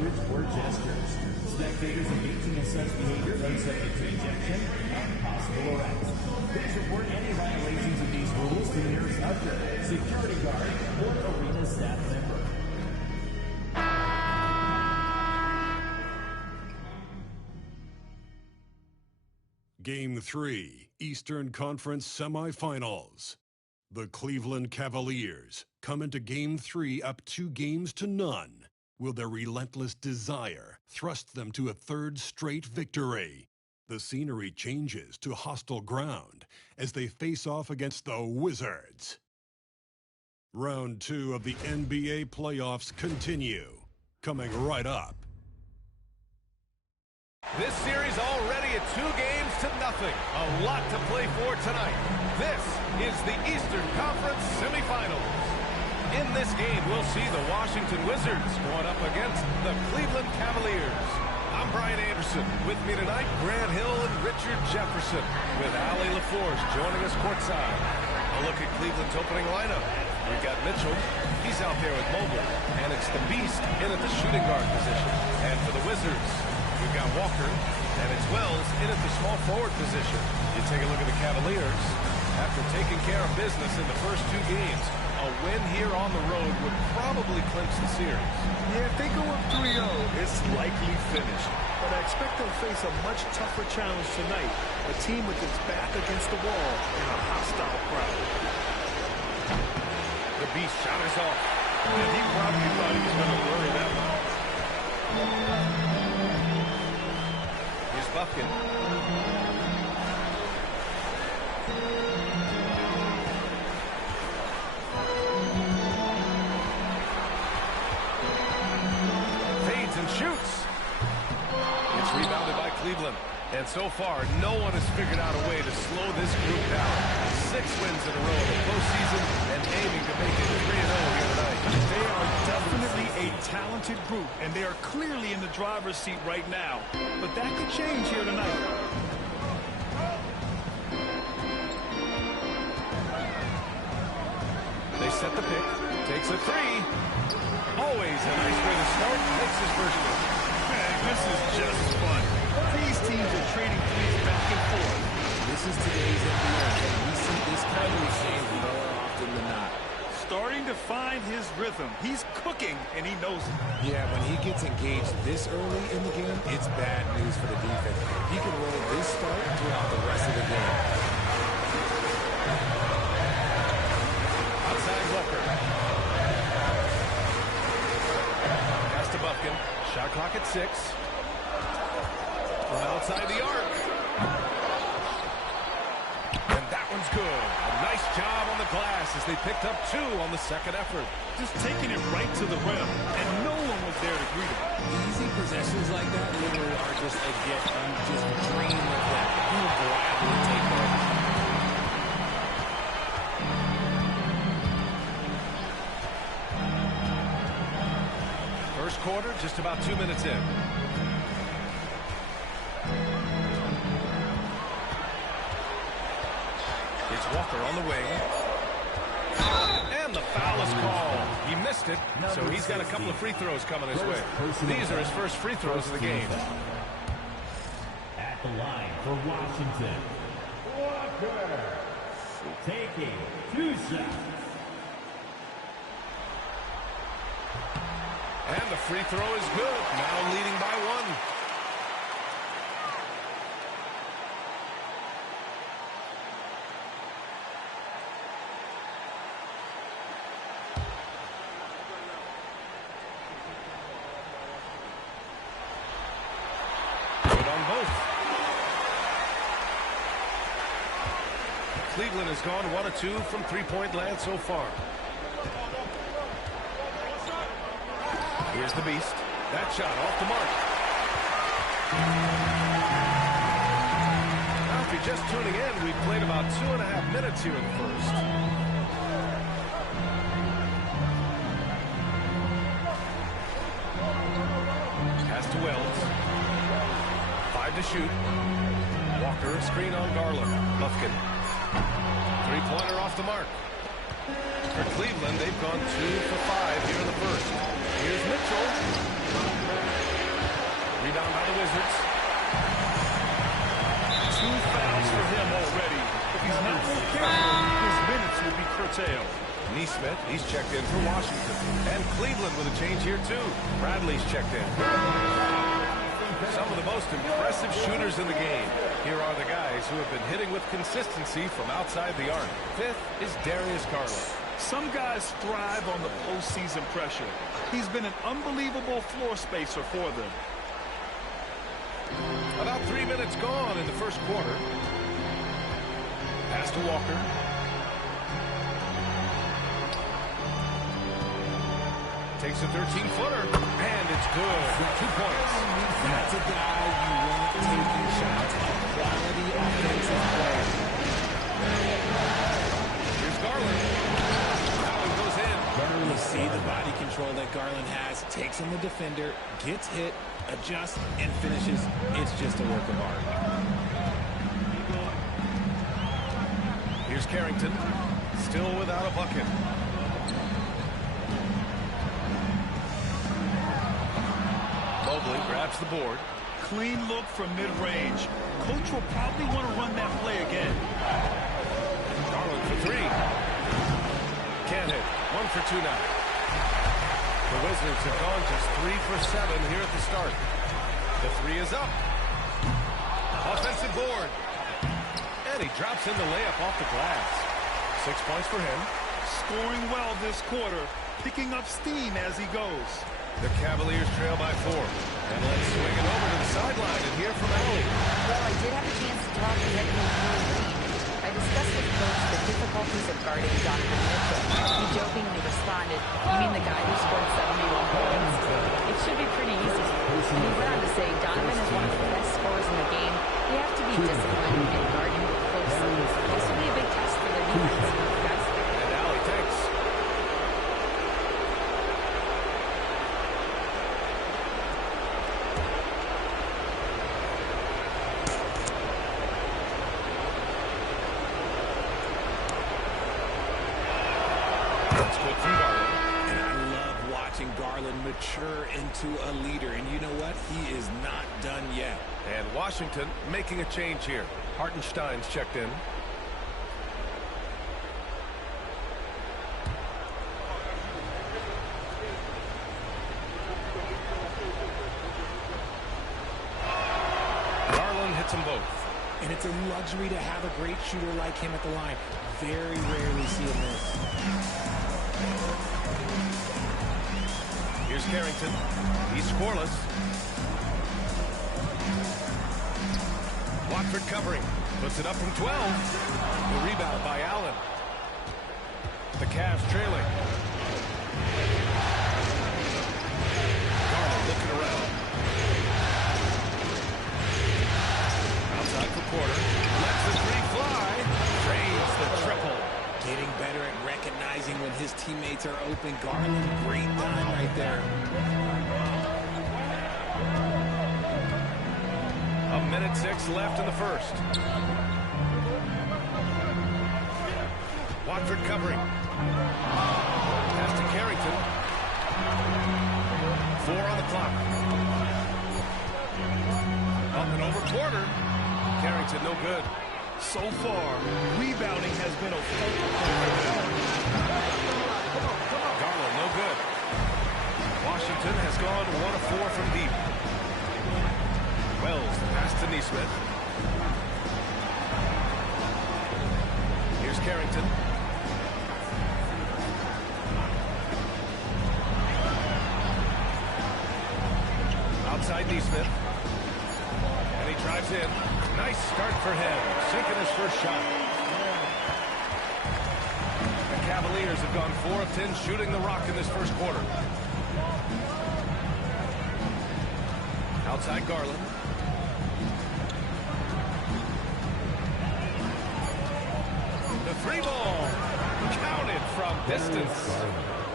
language, or gestures. Spectators engaging in such behavior are subject to ejection and possible arrest. Please report any violations of these rules to the nearest usher, security guard, or arena staff member. Game 3, Eastern Conference Semifinals. The Cleveland Cavaliers come into Game 3 up 2-0. Will their relentless desire thrust them to a third straight victory? The scenery changes to hostile ground as they face off against the Wizards. Round 2 of the NBA playoffs continue. Coming right up. This series already at 2-0. A lot to play for tonight. This is the Eastern Conference Semifinals. In this game, we'll see the Washington Wizards going up against the Cleveland Cavaliers. I'm Brian Anderson. With me tonight, Grant Hill and Richard Jefferson, with Allie LaForce joining us courtside. A look at Cleveland's opening lineup. We've got Mitchell. He's out there with Mobley. And it's the Beast in at the shooting guard position. And for the Wizards, we've got Walker. And it's Wells in at the small forward position. You take a look at the Cavaliers. After taking care of business in the first 2 games, a win here on the road would probably clinch the series. Yeah, if they go up 3-0, it's likely finished. But I expect they'll face a much tougher challenge tonight. A team with its back against the wall and a hostile crowd. The Beast shot is off. And he probably thought he was going to worry that one. Buffkin. Fades and shoots. It's rebounded by Cleveland. And so far, no one has figured out a way to slow this group down. 6 wins in a row in the postseason and aiming to make it 3-0 here tonight. They are definitely a talented group, and they are clearly in the driver's seat right now. But that could change here tonight. They set the pick. Takes a 3. Always a nice way to start. Makes his first one. Man, this is just fun. These teams are trading threes back and forth. This is today's NBA, and we see this kind of exchange more often than not. Starting to find his rhythm. He's cooking, and he knows it. Yeah, when he gets engaged this early in the game, it's bad news for the defense. He can roll this start throughout the rest of the game. Outside Walker. Pass to Buffkin. Shot clock at 6. From outside the arc. And that one's good. A nice job on the glass as they picked up 2 on the second effort. Just taking it right to the rim, and no one was there to greet him. Easy possessions like that literally are just a gift. You just dream of that. You gladly take that. First quarter, just about 2 minutes in. It's Walker on the wing. And the foul is called. He missed it, so he's got a couple of free throws coming his way. These are his first free throws of the game. At the line for Washington, Walker taking 2 shots. And the free throw is good. Now leading by 1. Cleveland has gone 1 of 2 from three-point land so far. Here's the Beast. That shot off the mark. Now, if you're just tuning in, we've played about 2.5 minutes here in the first. Pass to Wells. 5 to shoot. Walker, screen on Garland. Buffkin. Three-pointer off the mark. For Cleveland, they've gone 2 for 5 here in the first. Here's Mitchell. Rebound by the Wizards. 2 fouls for him already. If he's not more careful, his minutes will be curtailed. Neesmith, he's checked in for Washington. And Cleveland with a change here, too. Bradley's checked in. Some of the most impressive shooters in the game. Here are the guys who have been hitting with consistency from outside the arc. Fifth is Darius Garland. Some guys thrive on the postseason pressure. He's been an unbelievable floor spacer for them. About 3 minutes gone in the first quarter. Pass to Walker. Takes a 13-footer, and it's good. 2 points. That's a guy you want taking shots. Quality offensive player. Here's Garland. Now he goes in. You see the body control that Garland has. Takes on the defender, gets hit, adjusts, and finishes. It's just a work of art. Here's Carrington. Still without a bucket. Mobley grabs the board. Clean look from mid-range. Coach will probably want to run that play again. Garland for 3. Can't hit. 1 for 2 now. The Wizards have gone just 3 for 7 here at the start. The 3 is up. Offensive board. And he drops in the layup off the glass. 6 points for him. Scoring well this quarter. Picking up steam as he goes. The Cavaliers trail by 4. And let's swing it over to the sideline and hear from Allie. Well, I did have a chance to talk to head coach Willie Green. I discussed with Coach the difficulties of guarding Donovan Mitchell. He jokingly responded, "You mean the guy who scored 71 points? It should be pretty easy." And he went on to say, "Donovan is one of the best scorers in the game. We have to be disciplined and guard him closely. This will be a big test for their defense." Guys. And Allie takes. That's good from Garland. And I love watching Garland mature into a leader. And you know what? He is not done yet. And Washington making a change here. Hartenstein's checked in. Garland hits them both. And it's a luxury to have a great shooter like him at the line. Very rarely see him miss. Here's Carrington. He's scoreless. Watford covering. Puts it up from 12. The rebound by Allen. The Cavs trailing. Garland looking around. Outside for Porter. Lets the 3 fly. Drains the triple. Getting better at recognizing when his teammates are open. Garland, great dime right there. A minute 6 left in the first. Watford covering. Pass to Carrington. 4 on the clock. Up and over Porter. Carrington no good. So far, rebounding has been a focal point for them. Garland no good. Washington has gone 1 of 4 from deep. Wells, the pass to Neesmith. Here's Carrington. Outside Neesmith. And he drives in. Nice start for him. Sinking his first shot. The Cavaliers have gone 4 of 10 shooting the rock in this first quarter. Outside Garland. The 3 ball. Counted from distance.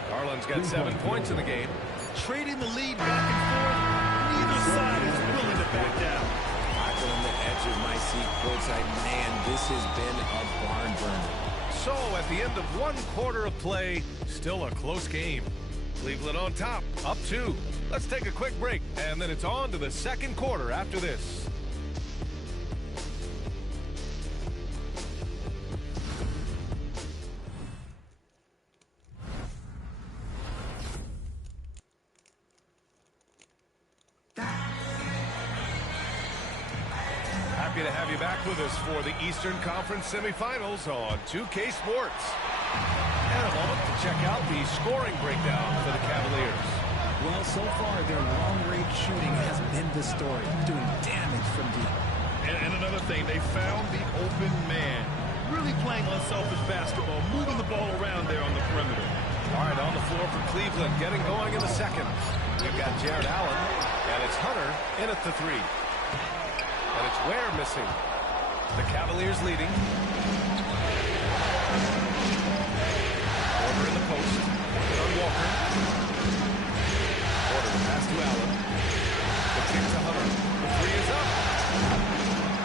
Garland's got 7 points in the game. Trading the lead back and forth, neither side is willing to back down. On the edge of my seat courtside, man, this has been a barn burner. So at the end of 1 quarter of play, still a close game. Cleveland on top, up 2. Let's take a quick break, and then it's on to the second quarter after this. Happy to have you back with us for the Eastern Conference semifinals on 2K Sports. And a moment to check out the scoring breakdown for the Cavaliers. Well, so far, their long-range shooting has been the story, doing damage from deep. And another thing, they found the open man. Really playing unselfish basketball, moving the ball around there on the perimeter. All right, on the floor for Cleveland, getting going in the second. We've got Jared Allen, and it's Hunter in at the 3. And it's Ware missing. The Cavaliers leading. Porter in the post. Working on Walker. Porter, the pass to Allen. The kick to Hunter. The 3 is up.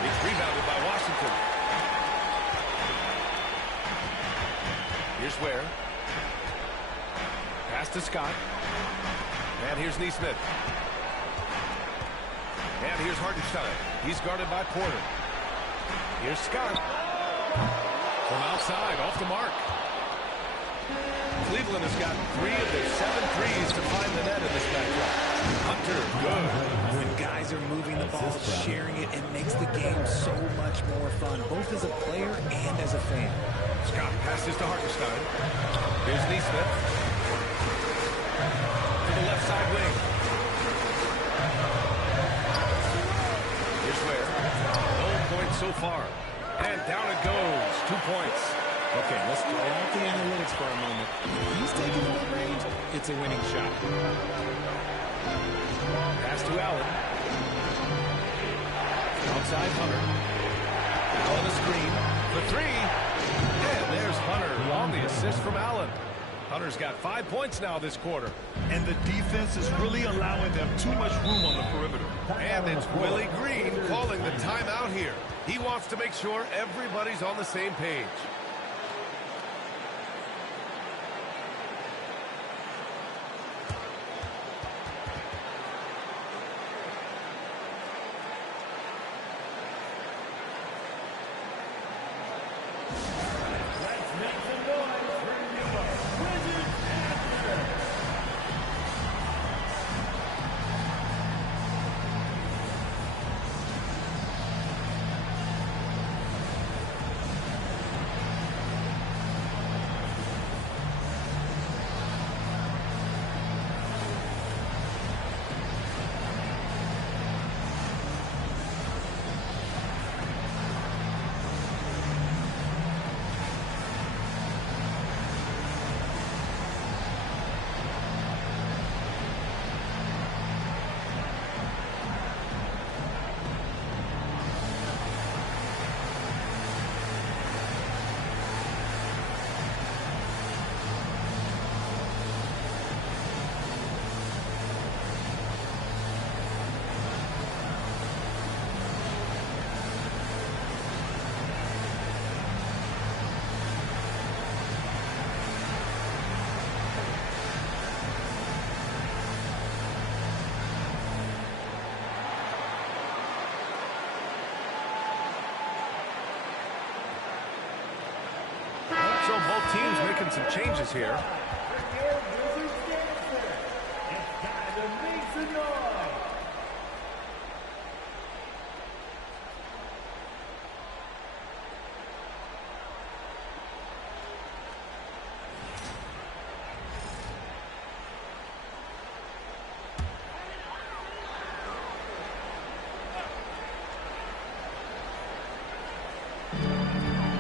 It's rebounded by Washington. Here's Ware. Pass to Scott. And here's Neesmith. And here's Hartenstein. He's guarded by Porter. Here's Scott. From outside, off the mark. Cleveland has got 3 of their 7 threes to find the net in this matchup. Hunter, good. When guys are moving the ball, sharing it, it makes the game so much more fun, both as a player and as a fan. Scott passes to Hartenstein. Here's Neesmith. To the left side wing. Here's Ware. No points so far. And down it goes. 2 points. Okay, let's throw out the analytics for a moment. If he's taking the mid-range, it's a winning shot. Pass to Allen. Outside Hunter. Allen a screen. The 3. And there's Hunter on the assist from Allen. Hunter's got 5 points now this quarter. And the defense is really allowing them too much room on the perimeter. And it's Willie Green calling the timeout here. He wants to make sure everybody's on the same page. So both teams making some changes here.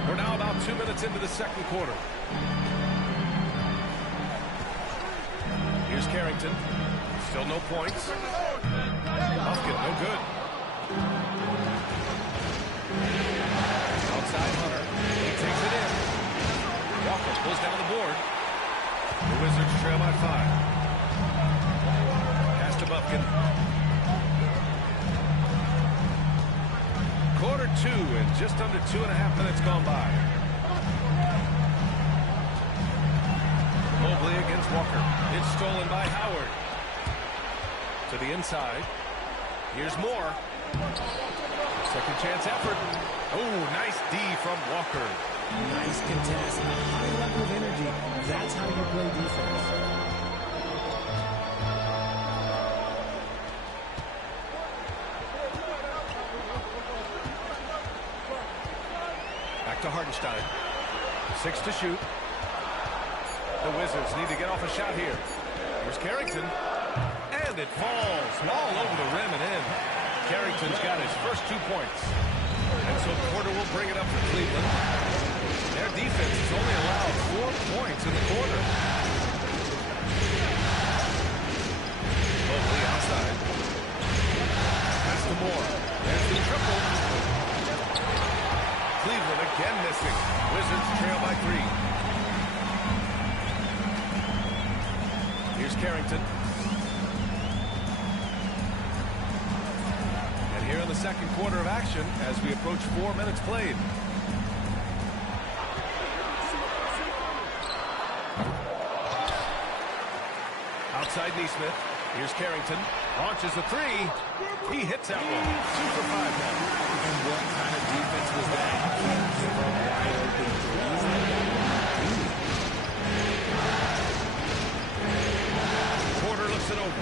We're now about 2 minutes into the second quarter. Here's Carrington. Still no points. Bucket, no good. Outside Hunter. He takes it in. Walker pulls down the board. The Wizards trail by 5. Pass to Buffkin. Quarter 2 and just under 2.5 minutes gone by. Mobley against Walker. It's stolen by Howard. To the inside. Here's Moore. Second chance effort. Oh, nice D from Walker. Nice contest. A high level of energy. That's how you play defense. Back to Hartenstein. 6 to shoot. The Wizards need to get off a shot here. Here's Carrington. And it falls all over the rim and in. Carrington's got his first 2 points. And so Porter will bring it up for Cleveland. Their defense has only allowed 4 points in the quarter. Mobley outside. Pass to Moore. There's the triple. Cleveland again missing. Wizards trail by 3. Here's Carrington. And here in the second quarter of action as we approach 4 minutes played. Outside Neesmith. Here's Carrington. Launches a 3. He hits that one. 2 for 5 now. And what kind of defense was that? Can't give up wide open threes like that. Porter looks it over.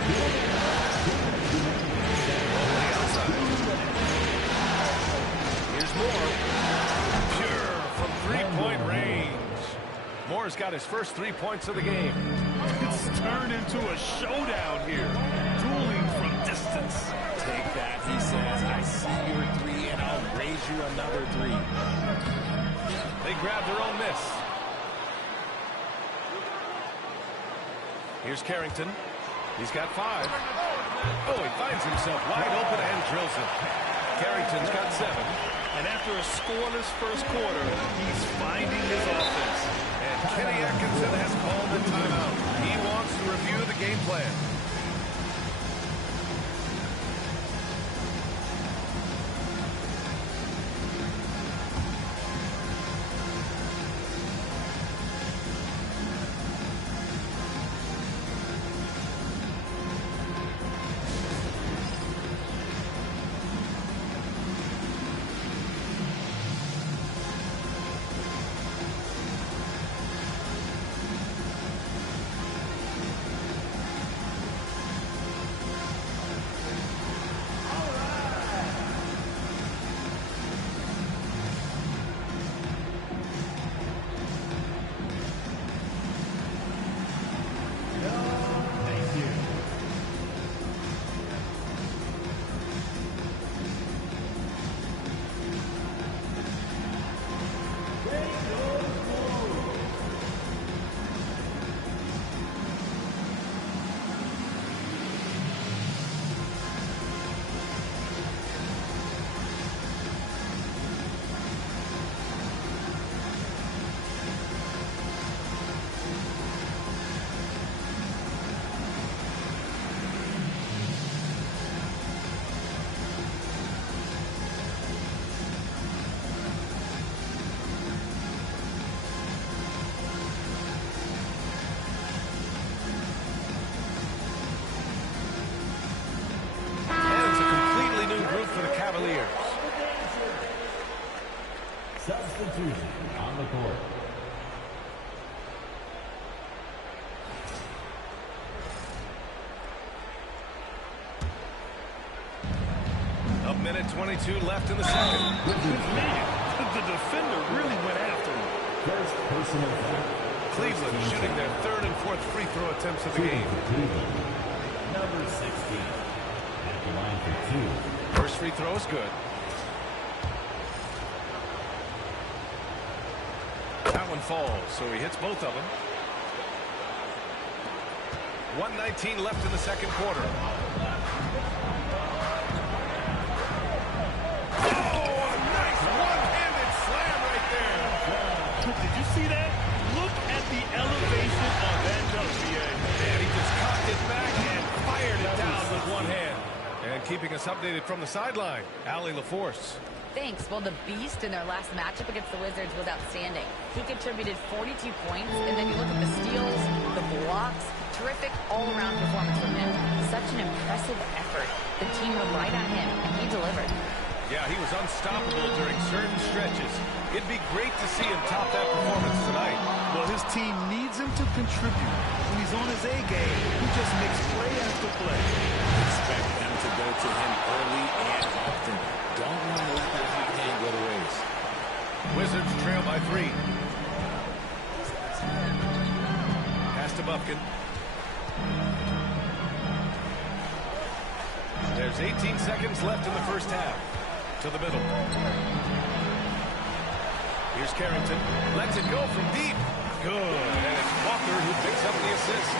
Mobley outside. Here's Moore. Pure from three-point range. Moore's got his first 3 points of the game. It's turned into a showdown here. Dueling from distance. Take that, he says. I see your 3 and I'll raise you another 3. They grab their own miss. Here's Carrington. He's got 5. Oh, he finds himself wide open and drills it. Carrington's got 7. And after a scoreless first quarter, he's finding his offense. And Kenny Atkinson has called the timeout. He wants to review the game plan. Substitution on the court. A minute 22 left in the second. The defender really went after him. First personal foul. Cleveland shooting their third and fourth free throw attempts of the game. Number 16 at the line for 2. First free throw is good. That one falls, so he hits both of them. 1:19 left in the second quarter. Oh, a nice one-handed slam right there. Did you see that? Look at the elevation on that dunk, BA. And he just cocked it back and fired it down with one hand. And keeping us updated from the sideline, Allie LaForce. Thanks. Well, the Beast in their last matchup against the Wizards was outstanding. He contributed 42 points, and then you look at the steals, the blocks, terrific all-around performance from him. Such an impressive effort. The team relied on him, and he delivered. Yeah, he was unstoppable during certain stretches. It'd be great to see him top that performance tonight. Well, his team needs him to contribute. When he's on his A game, he just makes play after play. Expect them to go to him early and often. Don't want to let that hot hand go to waste. Wizards trail by 3. Pass to Buffkin. There's 18 seconds left in the first half. To the middle. Here's Carrington. Lets it go from deep. Good. And it's Walker who picks up the assist.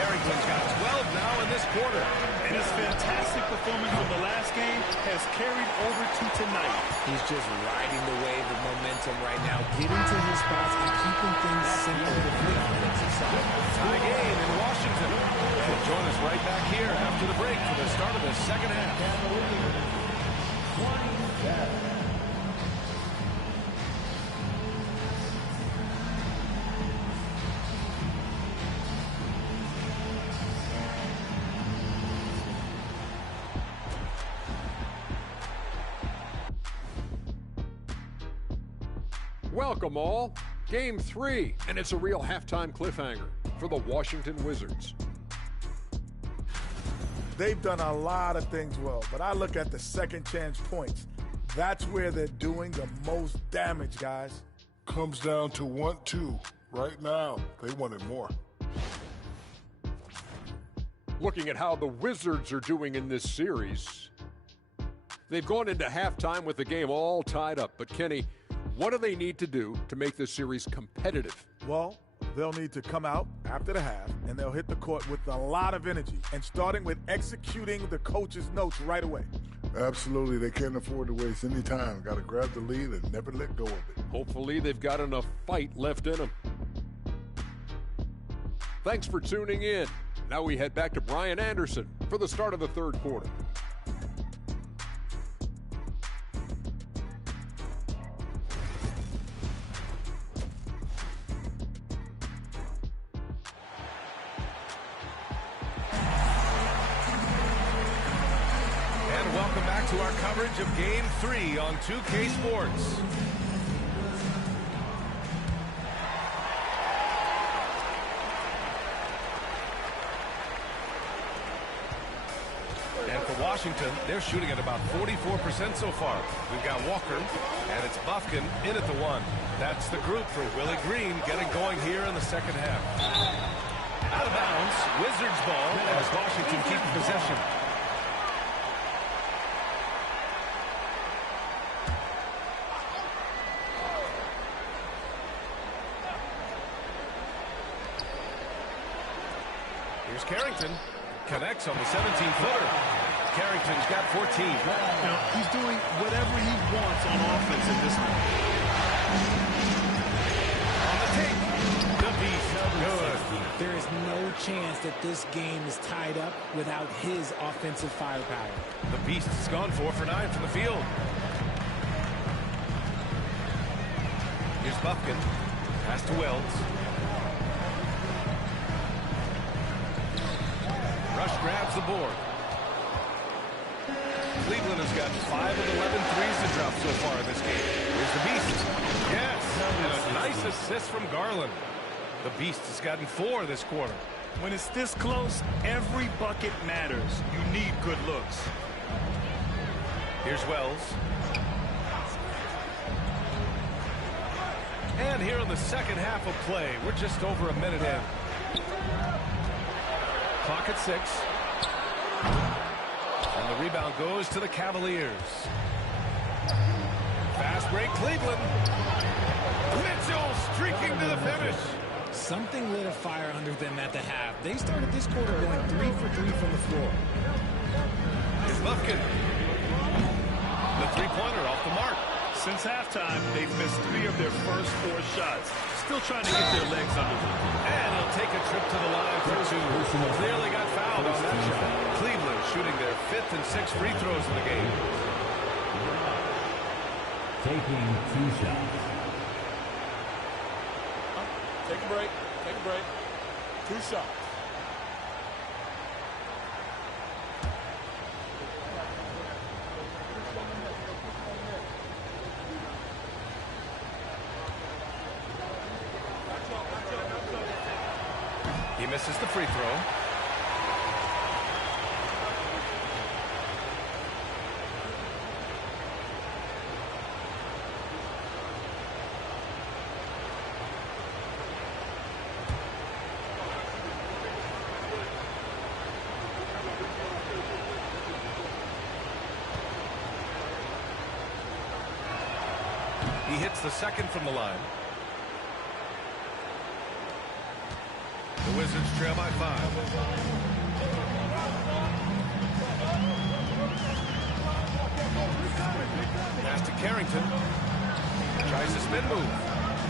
Carrington's got 12 now in this quarter. And his fantastic performance from the last game has carried over to tonight. He's just riding the wave of momentum right now, getting to his spots and keeping things simple for the offensive side. Tie game in Washington. And join us right back here after the break for the start of the second half. Welcome all. Game 3, and it's a real halftime cliffhanger for the Washington Wizards. They've done a lot of things well, but I look at the second chance points. That's where they're doing the most damage, guys. Comes down to 1-2. Right now, they wanted more. Looking at how the Wizards are doing in this series, they've gone into halftime with the game all tied up. But Kenny, what do they need to do to make this series competitive? Well, they'll need to come out after the half, and they'll hit the court with a lot of energy, and starting with executing the coach's notes right away. Absolutely, they can't afford to waste any time. Got to grab the lead and never let go of it. Hopefully they've got enough fight left in them. Thanks for tuning in. Now we head back to Brian Anderson for the start of the third quarter. Welcome back to our coverage of Game 3 on 2K Sports. And for Washington, they're shooting at about 44% so far. We've got Walker, and it's Buffkin in at the 1. That's the group for Willie Green getting going here in the second half. Out of bounds, Wizards ball as Washington keeps possession. Here's Carrington. Connects on the 17-footer. Carrington's got 14. Now, he's doing whatever he wants on offense in this one. On the take. The Beast. Good. There is no chance that this game is tied up without his offensive firepower. The Beast has gone 4 for 9 from the field. Here's Buffkin. Pass to Wells. Rush grabs the board. Cleveland has got 5 of 11 threes to drop so far in this game. Here's the Beast. Yes, and a nice assist from Garland. The Beast has gotten 4 this quarter. When it's this close, every bucket matters. You need good looks. Here's Wells. And here in the second half of play, we're just over a minute in. Clock at 6. And the rebound goes to the Cavaliers. Fast break, Cleveland. Mitchell streaking to the finish. Something lit a fire under them at the half. They started this quarter going 3 for 3 from the floor. Here's Buffkin. The three-pointer off the mark. Since halftime, they've missed 3 of their first 4 shots. Still trying to get their legs under them. And he'll take a trip to the line for 2. Clearly got fouled on that shot. Cleveland shooting their 5th and 6th free throws in the game. taking 2 shots. Take a break. Take a break. 2 shots. He misses the free throw. He hits the second from the line. The Wizards trail by 5. Pass to Carrington. Tries a spin move.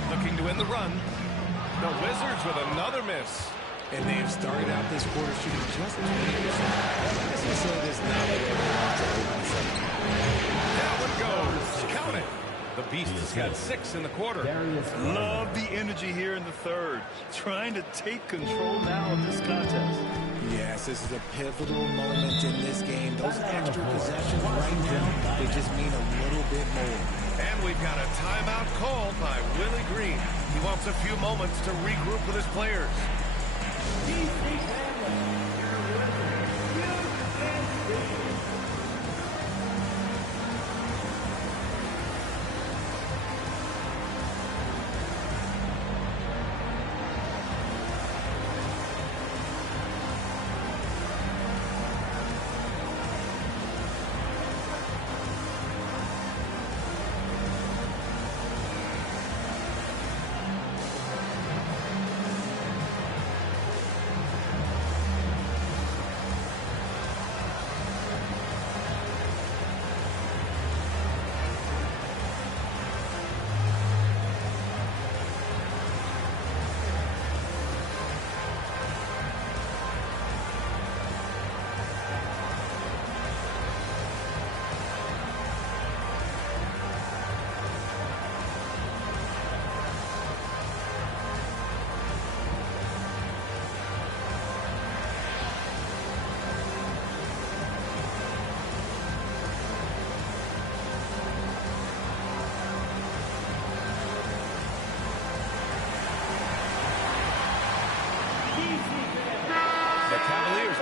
Looking to win the run. The Wizards with another miss. And they have started out this quarter shooting just 20%. I guess you say this now that they want to open the second. Down it goes. Count it. The Beast has got 6 in the quarter. Love the energy here in the third. Trying to take control now of this contest. Yes, this is a pivotal moment in this game. Those extra possessions right now, they just mean a little bit more. And we've got a timeout called by Willie Green. He wants a few moments to regroup with his players.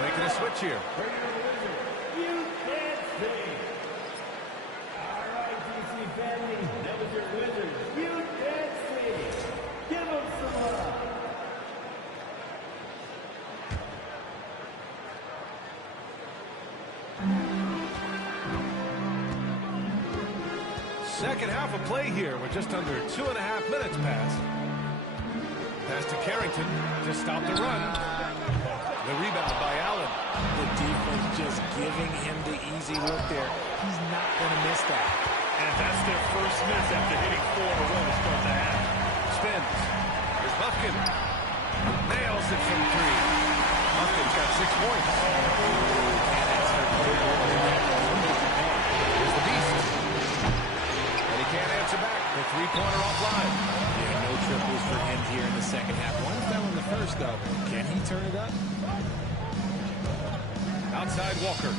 Making a switch here. You can't see. All right, DC family. That was your Wizards. You can't see. Give them some love. Second half of play here with just under 2.5 minutes passed. Pass to Carrington to stop the run. The rebound by Allen. The defense just giving him the easy look there. He's not going to miss that. And that's their first miss after hitting 4 in a row to start the half. Spins. Here's Buffkin. Nails it from 3. Buffkin's got 6 points. Here's the Beast. And he can't answer back. The three-pointer offline. Yeah, no triples for him here in the second half. One fell in the first, though. Can he turn it up? Outside Walker.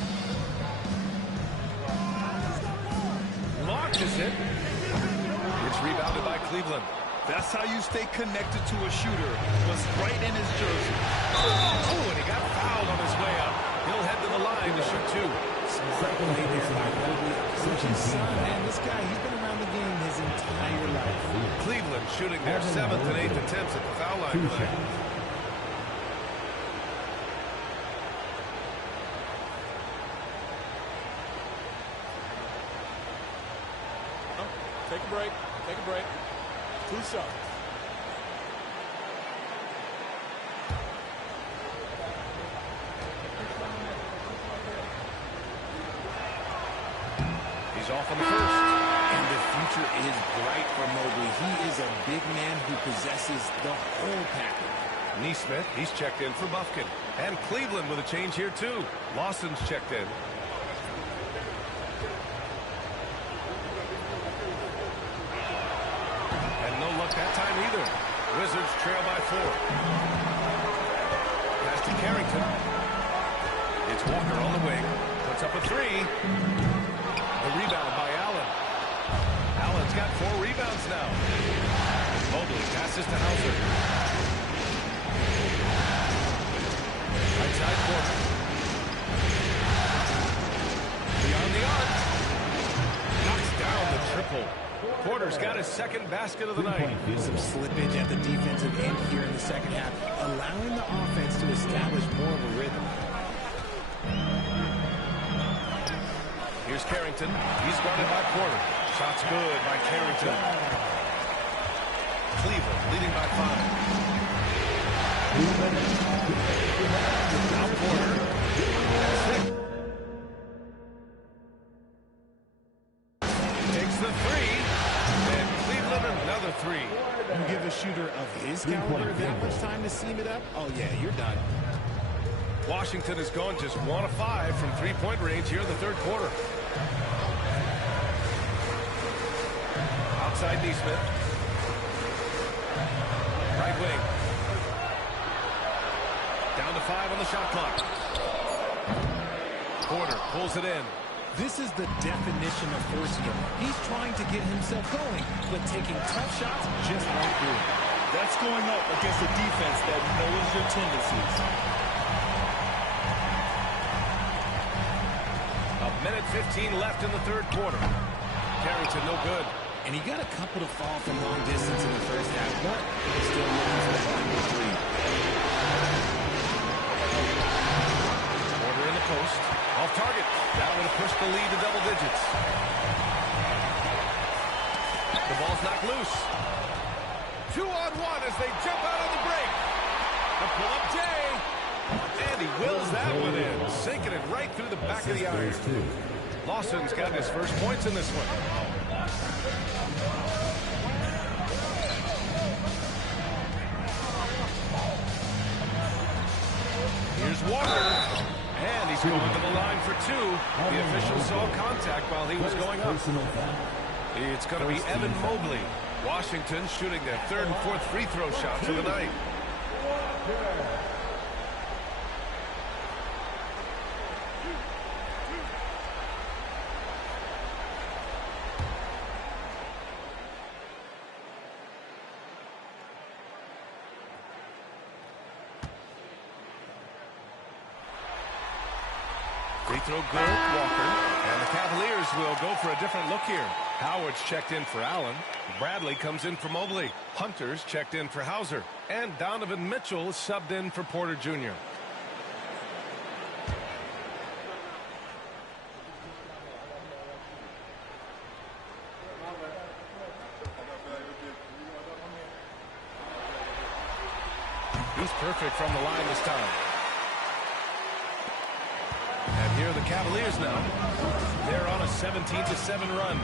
Launches it. It's rebounded by Cleveland. That's how you stay connected to a shooter. Was right in his jersey. Oh, and he got fouled on his way up. He'll head to the line to shoot 2. Man, this guy, he's been around the game his entire life. Cleveland shooting their 7th and 8th attempts at the foul line tonight. Take a break. Take a break. 2 shots. He's off on the first. And the future is bright for Mobley. He is a big man who possesses the whole package. Neesmith, he's checked in for Buffkin. And Cleveland with a change here, too. Lawson's checked in. either. Wizards trail by 4. Pass to Carrington. It's Walker on the wing. Puts up a 3. The rebound by Allen. Allen's got 4 rebounds now. Mobley passes to Hauser. Right side corner. Beyond the arc. Knocks down the triple. Porter's got his second basket of the night. Some slippage at the defensive end here in the second half, allowing the offense to establish more of a rhythm. Here's Carrington. He's guarded by Porter. Shot's good by Carrington. Cleveland leading by 5. Now Porter. Takes the 3. And Cleveland another 3. You give a shooter of his caliber that much time to seam it up? Oh, yeah, you're done. Washington has gone just 1 of 5 from three-point range here in the third quarter. Outside Neesmith. Right wing. Down to 5 on the shot clock. Porter pulls it in. This is the definition of forcing it. He's trying to get himself going, but taking tough shots just won't do it. That's going up against a defense that knows your tendencies. A minute 15 left in the third quarter. Carrington no good. And he got a couple to fall from long distance in the first half, but still looking for that number 3. Porter in the post. Off target. Now going to push the lead to double digits. The ball's knocked loose. 2-on-1 as they jump out on the break. The pull-up J. And he wills that one in. Sinking it right through the back of the iron. Lawson's got his first points in this one. Here's Walker. And he's going to the line for 2. The official saw contact while he was going up. It's going to be Evan Mobley. Washington shooting their third and fourth free throw shots of the night. Free throw good, Walker. And the Cavaliers will go for a different look here. Howard's checked in for Allen. Bradley comes in for Mobley. Hunter's checked in for Hauser. And Donovan Mitchell subbed in for Porter Jr. He's perfect from the line this time. And here are the Cavaliers now. They're on a 17-7 run.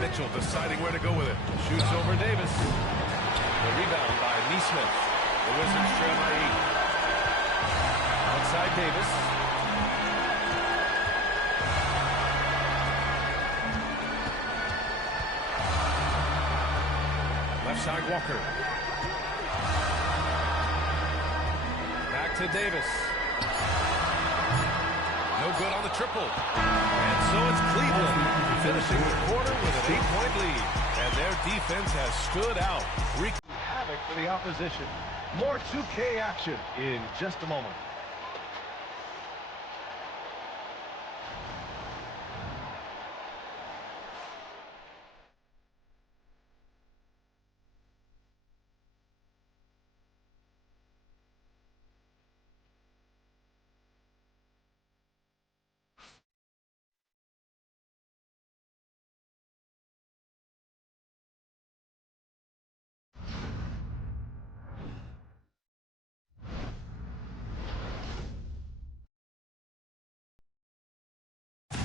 Mitchell deciding where to go with it. Shoots over Davis. The rebound by Neesmith. The Wizards trail by 8. Outside Davis. Left side Walker. Back to Davis. No good on the triple. And so it's Cleveland finishing the quarter with an 8-point lead. And their defense has stood out, wreaking havoc for the opposition. More 2K action in just a moment.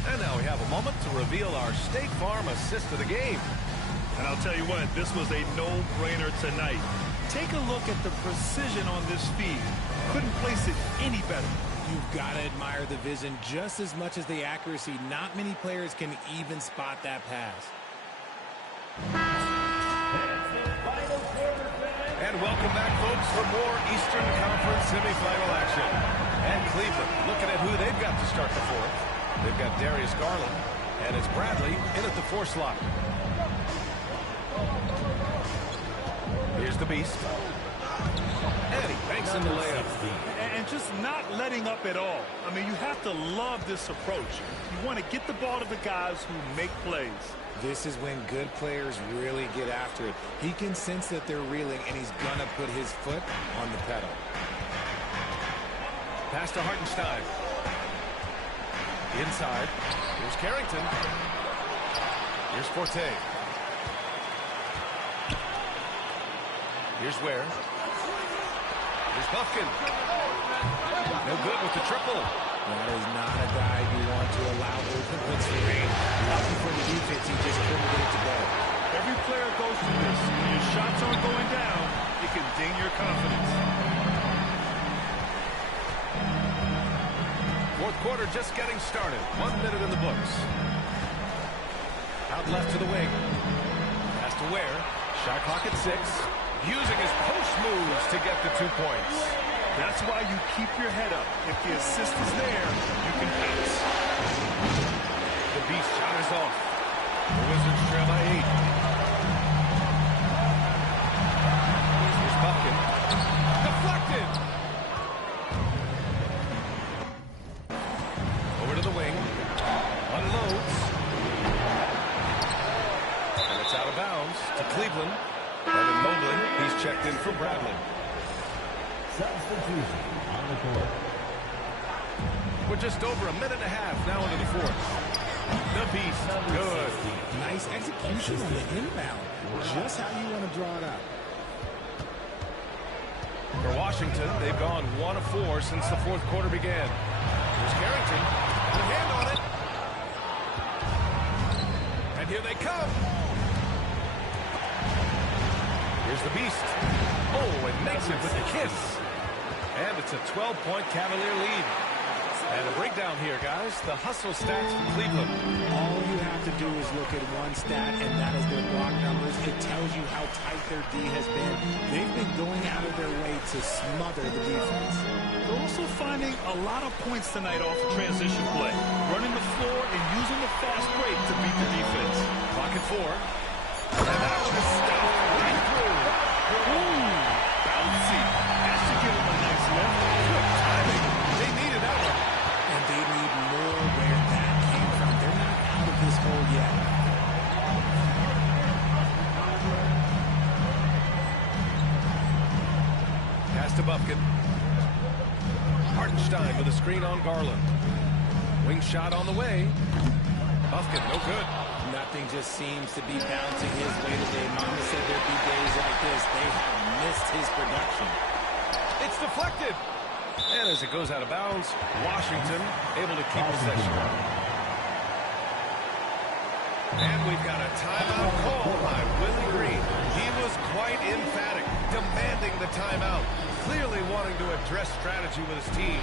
And now we have a moment to reveal our State Farm assist of the game. And I'll tell you what, this was a no-brainer tonight. Take a look at the precision on this feed. Couldn't place it any better. You've got to admire the vision just as much as the accuracy. Not many players can even spot that pass. And welcome back, folks, for more Eastern Conference semifinal action. And Cleveland looking at who they've got to start the fourth. They've got Darius Garland, and it's Bradley in at the 4 slot. Here's the Beast. And he banks in the layup. And just not letting up at all. I mean, you have to love this approach. You want to get the ball to the guys who make plays. This is when good players really get after it. He can sense that they're reeling, and he's going to put his foot on the pedal. Pass to Hartenstein. Inside. Here's Carrington. Here's Forte. Here's Ware. Here's Buffkin. No good with the triple. That is not a guy you want to allow open looks for rain. Lucky for the defense, he just couldn't get it to go. Every player goes through this. When your shots aren't going down, it can ding your confidence. Fourth quarter just getting started. 1 minute in the books. Out left to the wing. Pass to Ware. Shot clock at 6. Using his post moves to get the 2 points. That's why you keep your head up. If the assist is there, you can pass. The Beast shot is off. The Wizards trail by 8. Here's Buffkin. Deflected. Over to the wing. Unloads. And it's out of bounds to Cleveland. Evan Mobley, he's checked in for Bradley. Substitution on the court. We're just over a minute and a half now into the fourth. The Beast, good. Nice execution on the inbound. Just how you want to draw it up. For Washington, they've gone 1 of 4 since the fourth quarter began. Here's Carrington. Got a hand on it. And here they come. Here's the Beast. Oh, and makes it with the kiss. And it's a 12-point Cavalier lead. And a breakdown here, guys. The hustle stats for Cleveland. All you have to do is look at one stat, and that is their block numbers. It tells you how tight their D has been. They've been going out of their way to smother the defense. They're also finding a lot of points tonight off of transition play. Running the floor and using the fast break to beat the defense. Clock at 4. And that one is stopped right through. Ooh, bouncy. That should give him a nice lift. Good timing. They needed that one. And they need more where that came from. They're not out of this hole yet. Pass to Buffkin. Hartenstein with a screen on Garland. Wing shot on the way. Buffkin, no good. Nothing just seems to be bouncing his way today. Mama said there'd be days like this. They have missed his production. It's deflected. And as it goes out of bounds, Washington able to keep possession. And we've got a timeout call by Willie Green. He was quite emphatic, demanding the timeout, clearly wanting to address strategy with his team.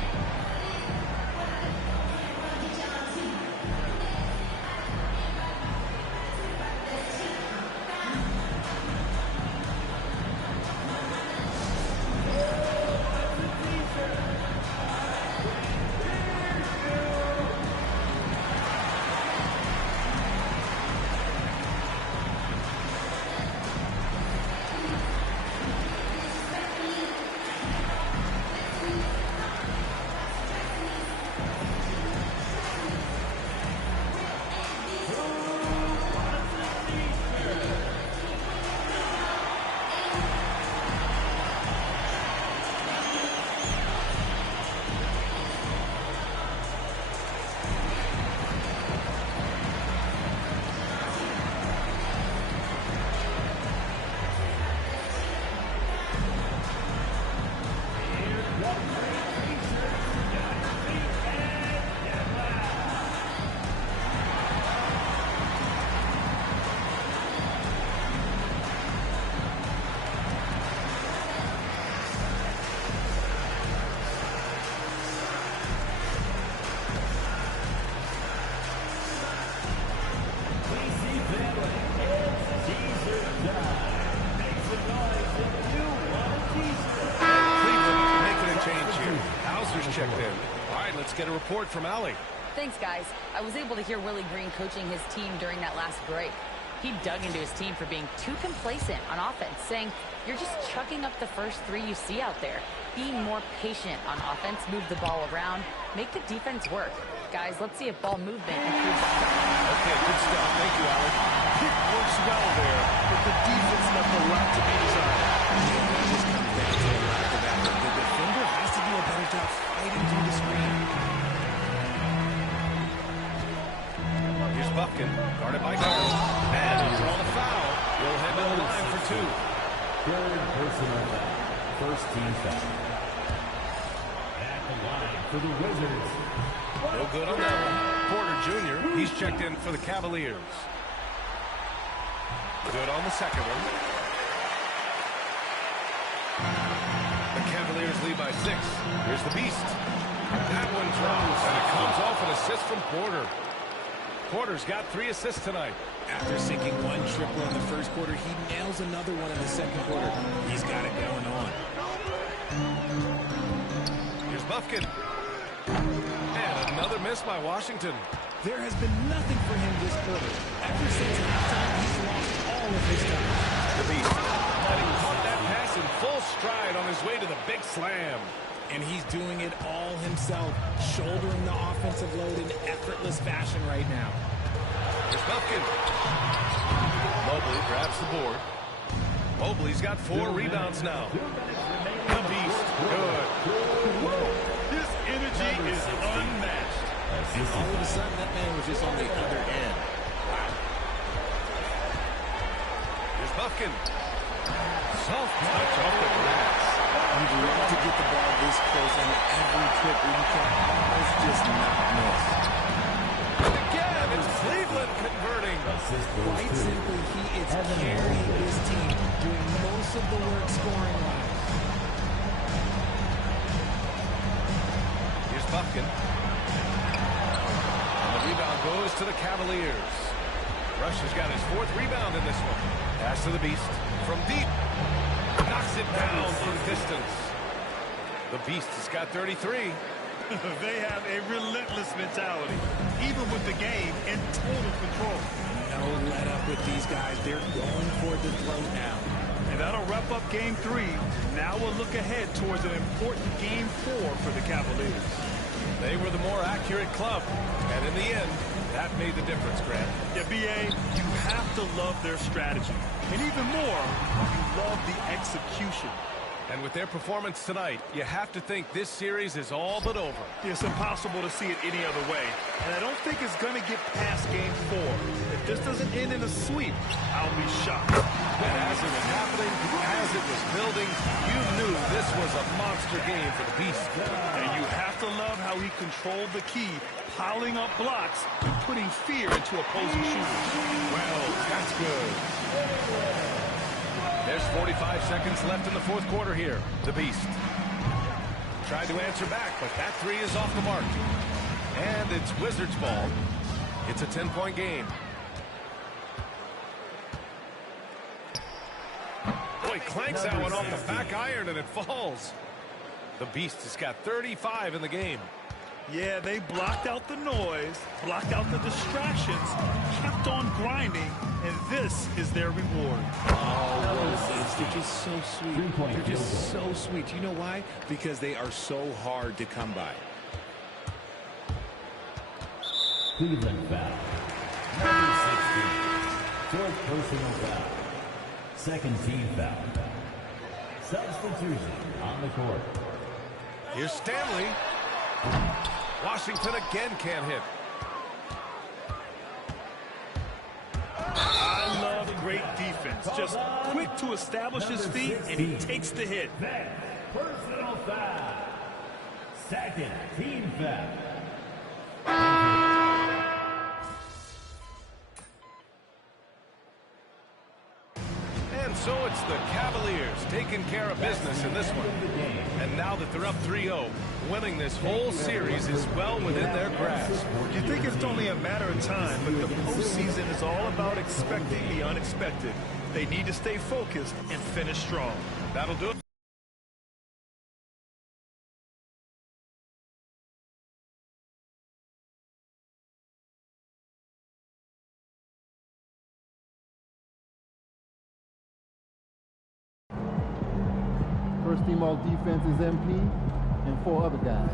report from Allie. Thanks, guys. I was able to hear Willie Green coaching his team during that last break. He dug into his team for being too complacent on offense, saying, you're just chucking up the first three you see out there. Being more patient on offense, move the ball around, make the defense work. Guys, let's see if ball movement improves. Okay, good stuff. Thank you, Allie. Kick works well there, but the defense left a lot to be desired. It just comes down to a lack of effort. The defender has to do a better job fighting through the screen. Here's Buffkin, guarded by Garland. And he's drawn a foul. He'll head to the line for two. Third personal foul. First team foul. At the line for the Wizards. No good on that one. Porter Jr., he's checked in for the Cavaliers. Good on the second one. The Cavaliers lead by 6. Here's the Beast. That one drops, and it comes off an assist from Porter. Porter's got 3 assists tonight. After sinking one triple in the first quarter, he nails another one in the second quarter. He's got it going on. Here's Buffkin. And another miss by Washington. There has been nothing for him this quarter. Ever since halftime, he's lost all of his time. The Beast. And he caught that pass in full stride on his way to the big slam. And he's doing it all himself, shouldering the offensive load in effortless fashion right now. Here's Buffkin. Mobley grabs the board. Mobley's got 4 rebounds now. The Beast. Good. His energy is unmatched. And all of a sudden, that man was just on the other end. Wow. Here's Buffkin. Soft touch off the glass. You'd love to get the ball this close on every trip where you can almost just not miss. Again, it's Cleveland converting. Quite simply, he is carrying this team, doing most of the work scoring-wise. Here's Buffkin. And the rebound goes to the Cavaliers. Rush has got his 4th rebound in this one. Pass to the Beast from deep. Knocks it down from distance. The Beast has got 33. They have a relentless mentality, even with the game in total control. No let up with these guys. They're going for the throat now. And that'll wrap up Game 3. Now we'll look ahead towards an important Game 4 for the Cavaliers. They were the more accurate club. And in the end, that made the difference, Grant. Yeah, B.A., you have to love their strategy. And even more, you love the execution. And with their performance tonight, you have to think this series is all but over. It's impossible to see it any other way. And I don't think it's going to get past Game 4. If this doesn't end in a sweep, I'll be shocked. And as it was happening, as it was building, you knew this was a monster game for the Beast. And you have to love how he controlled the key, piling up blocks and putting fear into opposing shooters. Well, that's good. There's 45 seconds left in the 4th quarter here. The Beast tried to answer back, but that 3 is off the mark. And it's Wizards ball. It's a 10-point game. Boy, clanks that one off the back iron and it falls. The Beast has got 35 in the game. Yeah, they blocked out the noise, blocked out the distractions, kept on grinding, and this is their reward. Oh, Roses, they're just so sweet. They're just so sweet. You know why? Because they are so hard to come by. Cleveland foul. Number 16. 4th personal foul. 2nd team foul. Substitution on the court. Here's Stanley. Washington again can't hit. I love great defense. Just quick to establish his feet, and he takes the hit. Personal foul. 2nd team foul. And so it's the Cavaliers taking care of business in this one. And now that they're up 3-0, winning this whole series is well within their grasp. You think it's only a matter of time, but the postseason is all about expecting the unexpected. They need to stay focused and finish strong. That'll do it. on defense is MP and 4 other guys.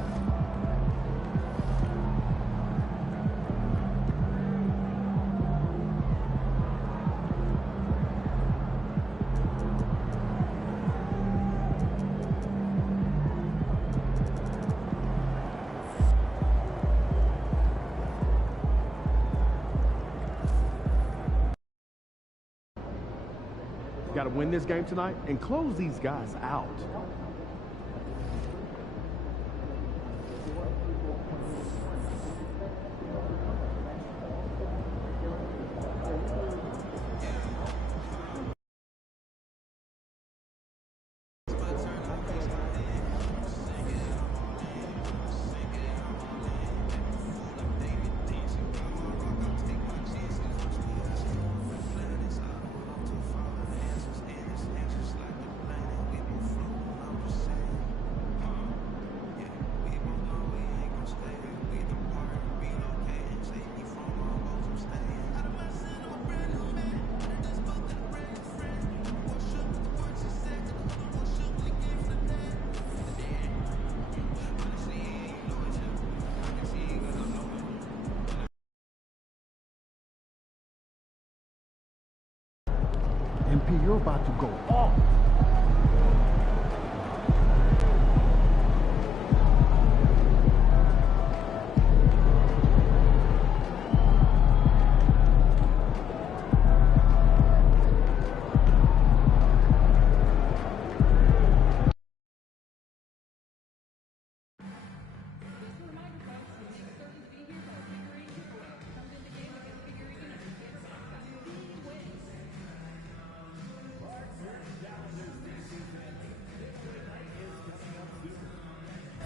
Got to win this game tonight and close these guys out. MP, you're about to go off.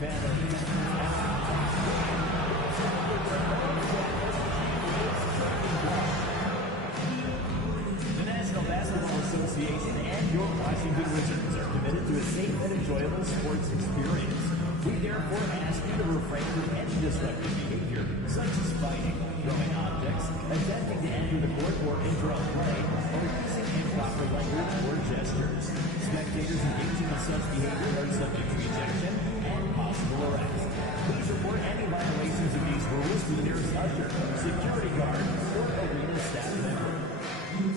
The National Basketball Association and your Washington Wizards are committed to a safe and enjoyable sports experience. We therefore ask you to refrain from any disruptive behavior, such as fighting, throwing objects, attempting to enter the court or interrupt play, or using improper language or gestures. Spectators engaging in such behavior are subject to ejection and possible arrest. Please report any violations of these rules to the nearest usher, security guard, or arena staff member. If you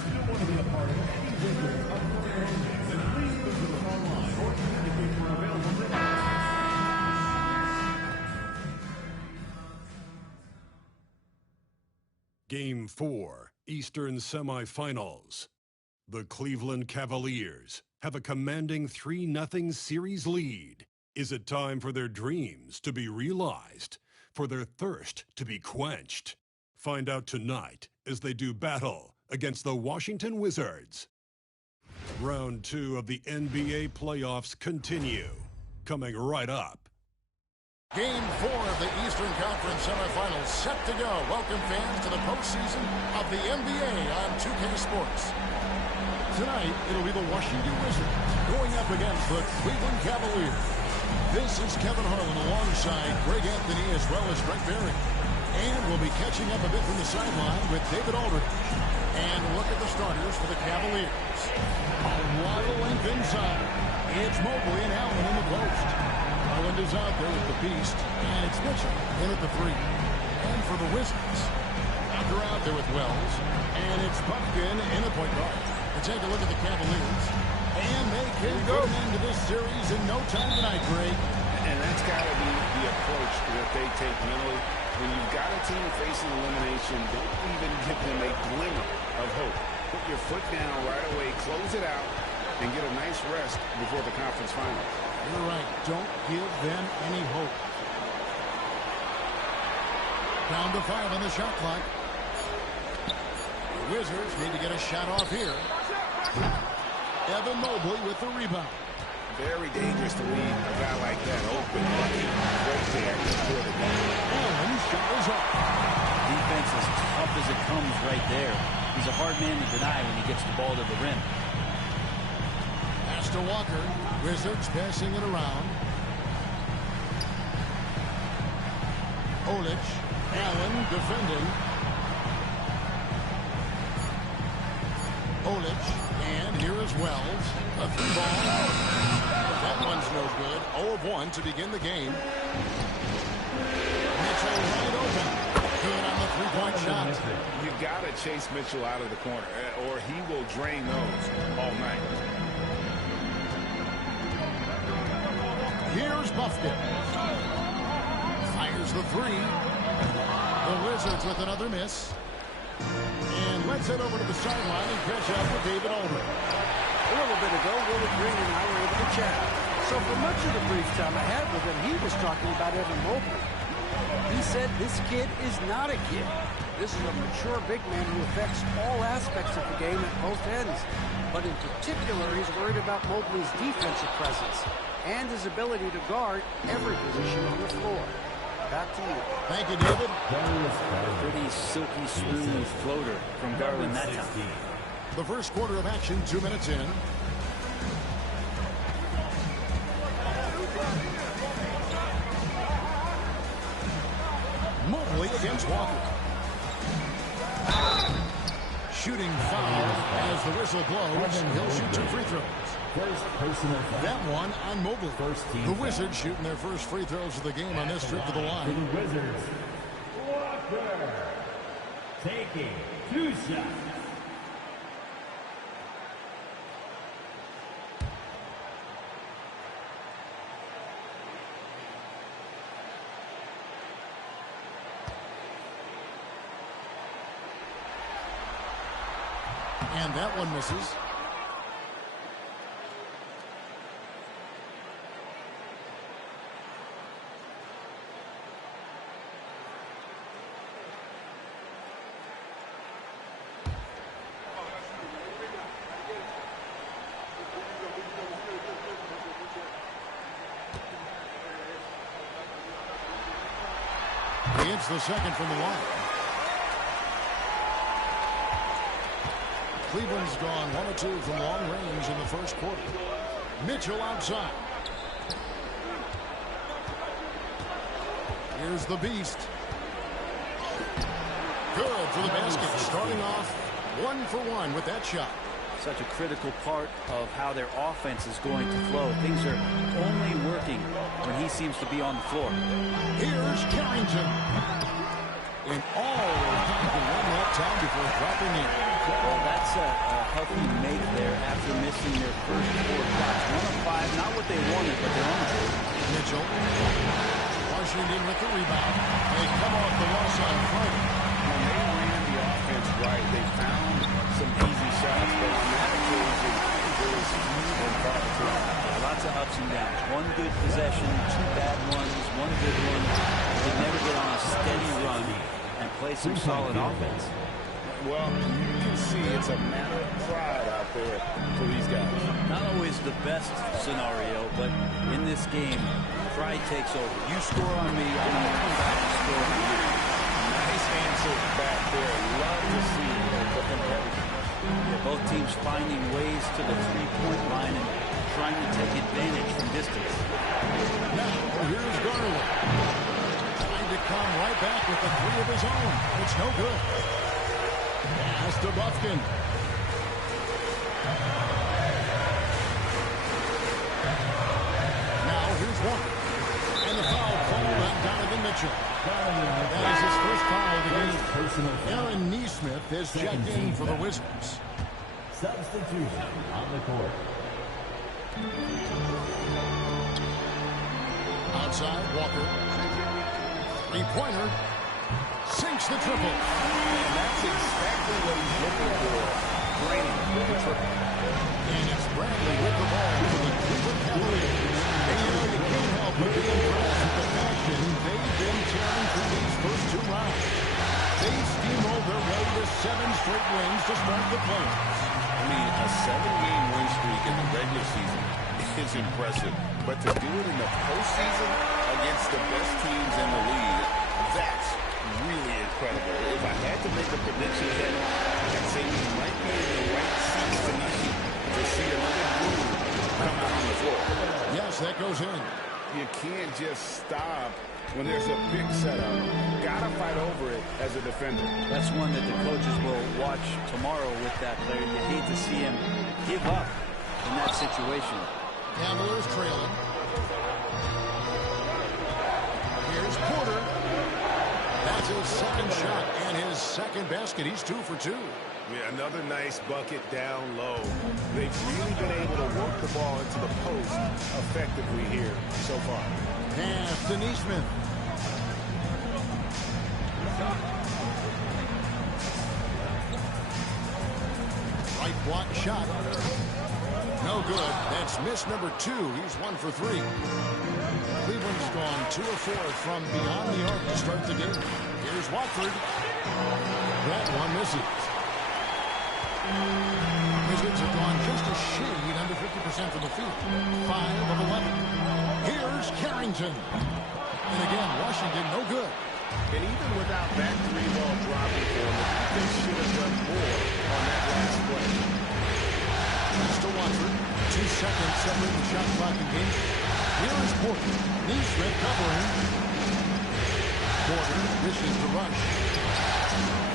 still want to be a part of any Wizards upcoming programs, then please visit us online or communicate for available minutes. Game 4, Eastern Semifinals. The Cleveland Cavaliers have a commanding 3-0 series lead. Is it time for their dreams to be realized, for their thirst to be quenched? Find out tonight as they do battle against the Washington Wizards. Round 2 of the NBA playoffs continue. Coming right up. Game 4 of the Eastern Conference semifinals set to go. Welcome fans to the postseason of the NBA on 2K Sports. Tonight, it'll be the Washington Wizards going up against the Cleveland Cavaliers. This is Kevin Harlan alongside Greg Anthony as well as Brent Barry. And we'll be catching up a bit from the sideline with David Aldridge. And look at the starters for the Cavaliers. A lot of length inside. It's Mobley and Allen in the post. Garland is out there with the beast, and it's Mitchell in at the 3. And for the Wizards, Tucker out there with Wells, and it's Buckton in the point guard. Let's take a look at the Cavaliers, and they can go into this series in no time tonight, Greg. And that's got to be the approach that they take mentally. When you've got a team facing elimination, don't even give them a glimmer of hope. Put your foot down right away, close it out, and get a nice rest before the conference finals. You're right. Don't give them any hope. Down to 5 on the shot clock. The Wizards need to get a shot off here. Evan Mobley with the rebound. Very dangerous to leave a guy like that open. Right there before the game. Allen shot is off. Defense as tough as it comes right there. He's a hard man to deny when he gets the ball to the rim. Pass to Walker. Wizards passing it around. Olic. Allen defending. Olic, and here is Wells. A three ball. That one's no good. 0 of 1 to begin the game. Mitchell wide open. Good on the three-point shot. You got to chase Mitchell out of the corner, or he will drain those all night. Here's Buffkin. Fires the three. The Wizards with another miss. And let's head over to the sideline and catch up with David Aldridge. A little bit ago, Willie Green and I were able to chat. So for much of the brief time I had with him, he was talking about Evan Mobley. He said this kid is not a kid. This is a mature big man who affects all aspects of the game at both ends. But in particular, he's worried about Mobley's defensive presence and his ability to guard every position on the floor. Back to you. Thank you, David. Pretty silky smooth floater from Garland that time. The first quarter of action, 2 minutes in. Mobley against Walker. Shooting foul as the whistle blows. He'll shoot 2 free throws. That one on Mobley. The Wizards shooting their first free throws of the game on this trip to the line. The Wizards. Walker taking 2 shots. And that one misses. He hits the second from the line. Cleveland's gone 1 of 2 from long range in the first quarter. Mitchell outside. Here's the beast. Good for the basket. Starting off 1 for 1 with that shot. Such a critical part of how their offense is going to flow. Things are only working when he seems to be on the floor. Here's Carrington. And all those times in one lap time before dropping in. Well, that's a healthy make there after missing their first 4 shots. 1 of 5, not what they wanted, but they're on to. Mitchell. Washington with the rebound. They come off the loss on Friday. When they ran the offense right, they found some easy shots, but on that occasion, it was smooth and far between. Lots of ups and downs. 1 good possession, 2 bad ones, 1 good one. They never get on a steady run and play some solid offense. Well, you can see it's a matter of pride out there for these guys. Not always the best scenario, but in this game, pride takes over. You score on me, I'm going to come back and score on you. Nice answer back there. Love to see the comparison. Yeah, both teams finding ways to the three-point line and trying to take advantage from distance. Now, here's Garland. Trying to come right back with a 3 of his own. It's no good. Pass to Buffkin. Now here's Walker. And the foul called on Donovan Mitchell. That is his first foul of the game. Aaron Nesmith is checked in for the Wizards. Substitution on the court. Outside, Walker. Three-pointer. Sinks the triple. And that's exactly what he's looking for. Brady with the triple. And it's Bradley with the ball for the Cleveland Cavaliers. And you can't help but be impressed with the passion they've been tearing through these first 2 rounds. They steamrolled their way to 7 straight wins to start the playoffs. I mean, a 7-game win streak in the regular season is impressive. But to do it in the postseason against the best teams in the league, that's really incredible. If I had to make a prediction, then I'd say we might be in the right seats tonight to see another group come out on the floor. Yes, that goes in. You can't just stop when there's a big setup, gotta fight over it as a defender. That's one that the coaches will watch tomorrow with that player. You hate to see him give up in that situation. Cavaliers trailing. Here's Porter. That's his second shot and his second basket. He's 2 for 2. Yeah, another nice bucket down low. They've really been able to work the ball into the post effectively here so far. Pass to Neesmith. Right block shot. No good. That's miss number 2. He's 1 for 3. Cleveland's gone 2 of 4 from beyond the arc to start the game. Here's Watford. That one misses. Wizards have gone just a shade under 50% from the field. 5 of 11. Here's Carrington. And again, Washington no good. And even without that 3-ball dropping for him, the defense should have done more on that last play. Pass to Watford. 2 seconds separating the shot clock and game. Here is Porter. Neesmith covering. Porter wishes to rush.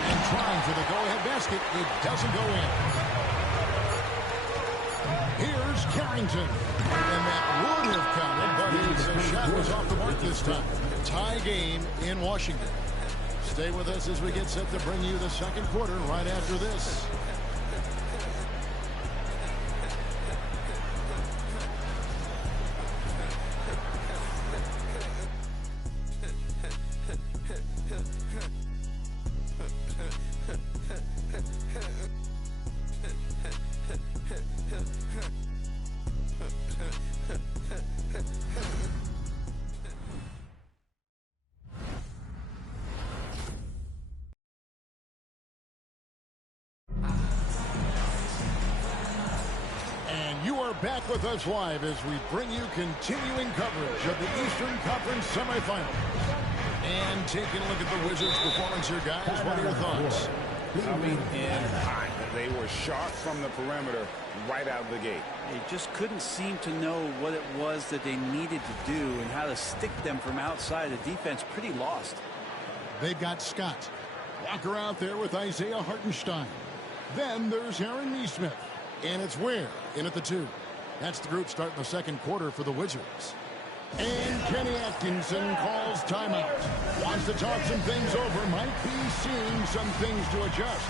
And trying for the go-ahead basket. It doesn't go in. Here's Carrington. And that would have counted, but his shot was off the mark this time. Tie game in Washington. Stay with us as we get set to bring you the second quarter right after this. Back with us live as we bring you continuing coverage of the Eastern Conference semifinals. And taking a look at the Wizards' performance here, guys. What are your thoughts? Coming in hot. They were sharp from the perimeter right out of the gate. They just couldn't seem to know what it was that they needed to do and how to stick them from outside. The defense pretty lost. They've got Scott. Walker out there with Isaiah Hartenstein. Then there's Aaron Neesmith. And it's Ware in at the 2. That's the group starting the second quarter for the Wizards. And Kenny Atkinson calls timeout. Wants to talk some things over. Might be seeing some things to adjust.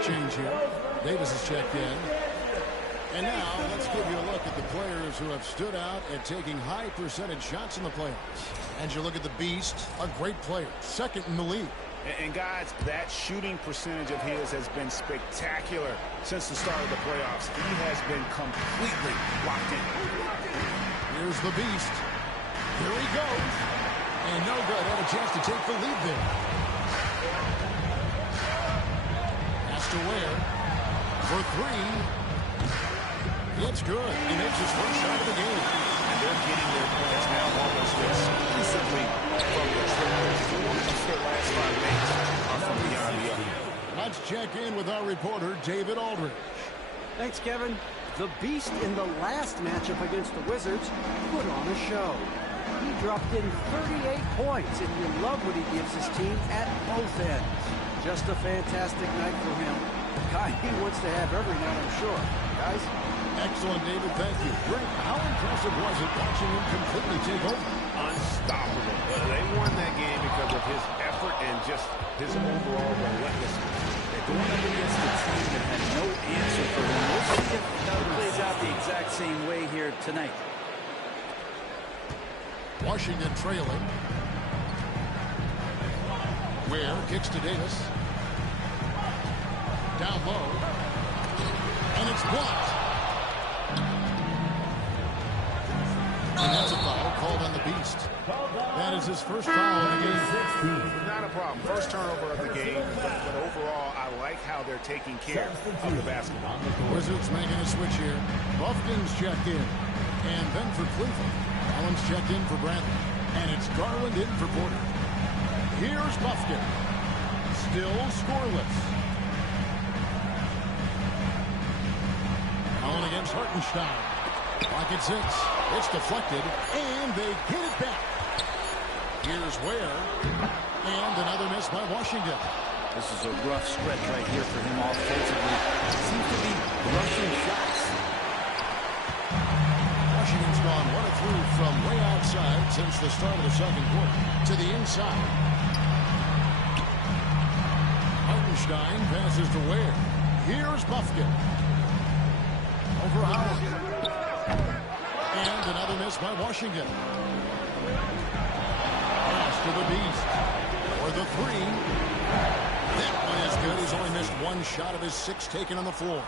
Change here. Davis is checked in. And now let's give you a look at the players who have stood out at taking high percentage shots in the playoffs. And you look at the Beast, a great player, second in the league. And guys, that shooting percentage of his has been spectacular since the start of the playoffs. He has been completely locked in. Here's the Beast. Here he goes. And no good. Had a chance to take the lead there. To Ware for 3. It's good. He makes his first shot of the game. And they're getting their points now almost exclusively from the triples. 4 of their last 5 makes are from beyond the arc. Let's check in with our reporter, David Aldridge. Thanks, Kevin. The Beast in the last matchup against the Wizards put on a show. He dropped in 38 points, and you love what he gives his team at both ends. Just a fantastic night for him. Guy he wants to have every night, I'm sure. Guys? Excellent, David. Thank you. Greg, how impressive was it watching him completely take over? Unstoppable. They won that game because of his effort and just his overall relentlessness. They're going up against a team that had no answer for him. We'll see if it plays out the exact same way here tonight. Washington trailing. Ware kicks to Davis. Down low. And it's blocked. And that's a foul called on the Beast. That is his first foul in the game. Not a problem. First turnover of the game. But overall, I like how they're taking care of the basketball. Wizards making a switch here. Buffkin's checked in. And then for Cleveland. Allen's checked in for Bradley. And it's Garland in for Porter. Here's Buffkin. Still scoreless. Allen against Hartenstein. Clock at 6. It's deflected, and they get it back. Here's Ware. And another miss by Washington. This is a rough stretch right here for him offensively. Seems to be rushing shots. Washington's gone 1 of 3 from way outside since the start of the second quarter. To the inside. Hartenstein passes to Ware. Here's Buffkin. Over Howard. And another miss by Washington. Pass to the Beast. For the 3. That one is good. He's only missed 1 shot of his 6 taken on the floor.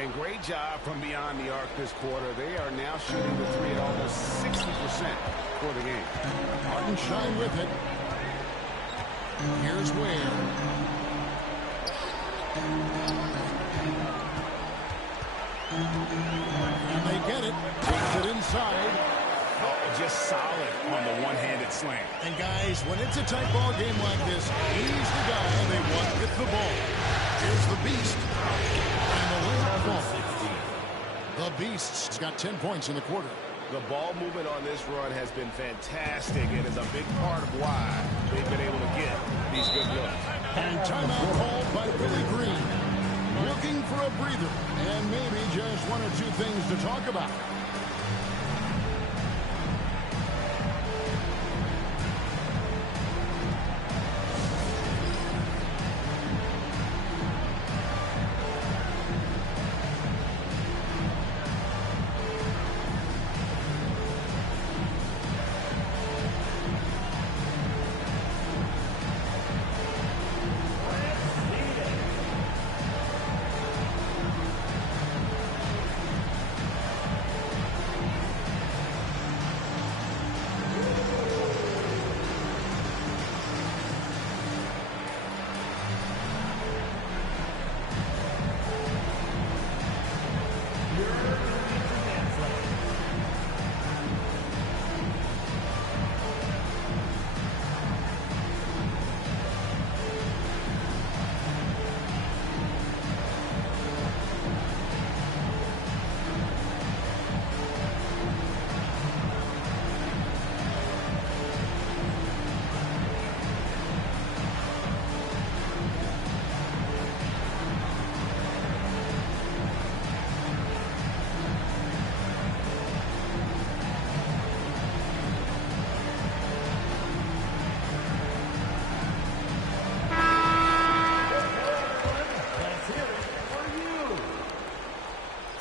And great job from beyond the arc this quarter. They are now shooting the 3 at almost 60% for the game. Hartenstein with it. Here's Ware. And they get it. Takes it inside. Oh, just solid on the one-handed slam. And guys, when it's a tight ball game like this, he's the guy they want with the ball. Here's the Beast. And the layup ball. The Beast's got 10 points in the quarter. The ball movement on this run has been fantastic and is a big part of why they've been able to get these good looks. And timeout called by Billy Green. Looking for a breather and maybe just 1 or 2 things to talk about.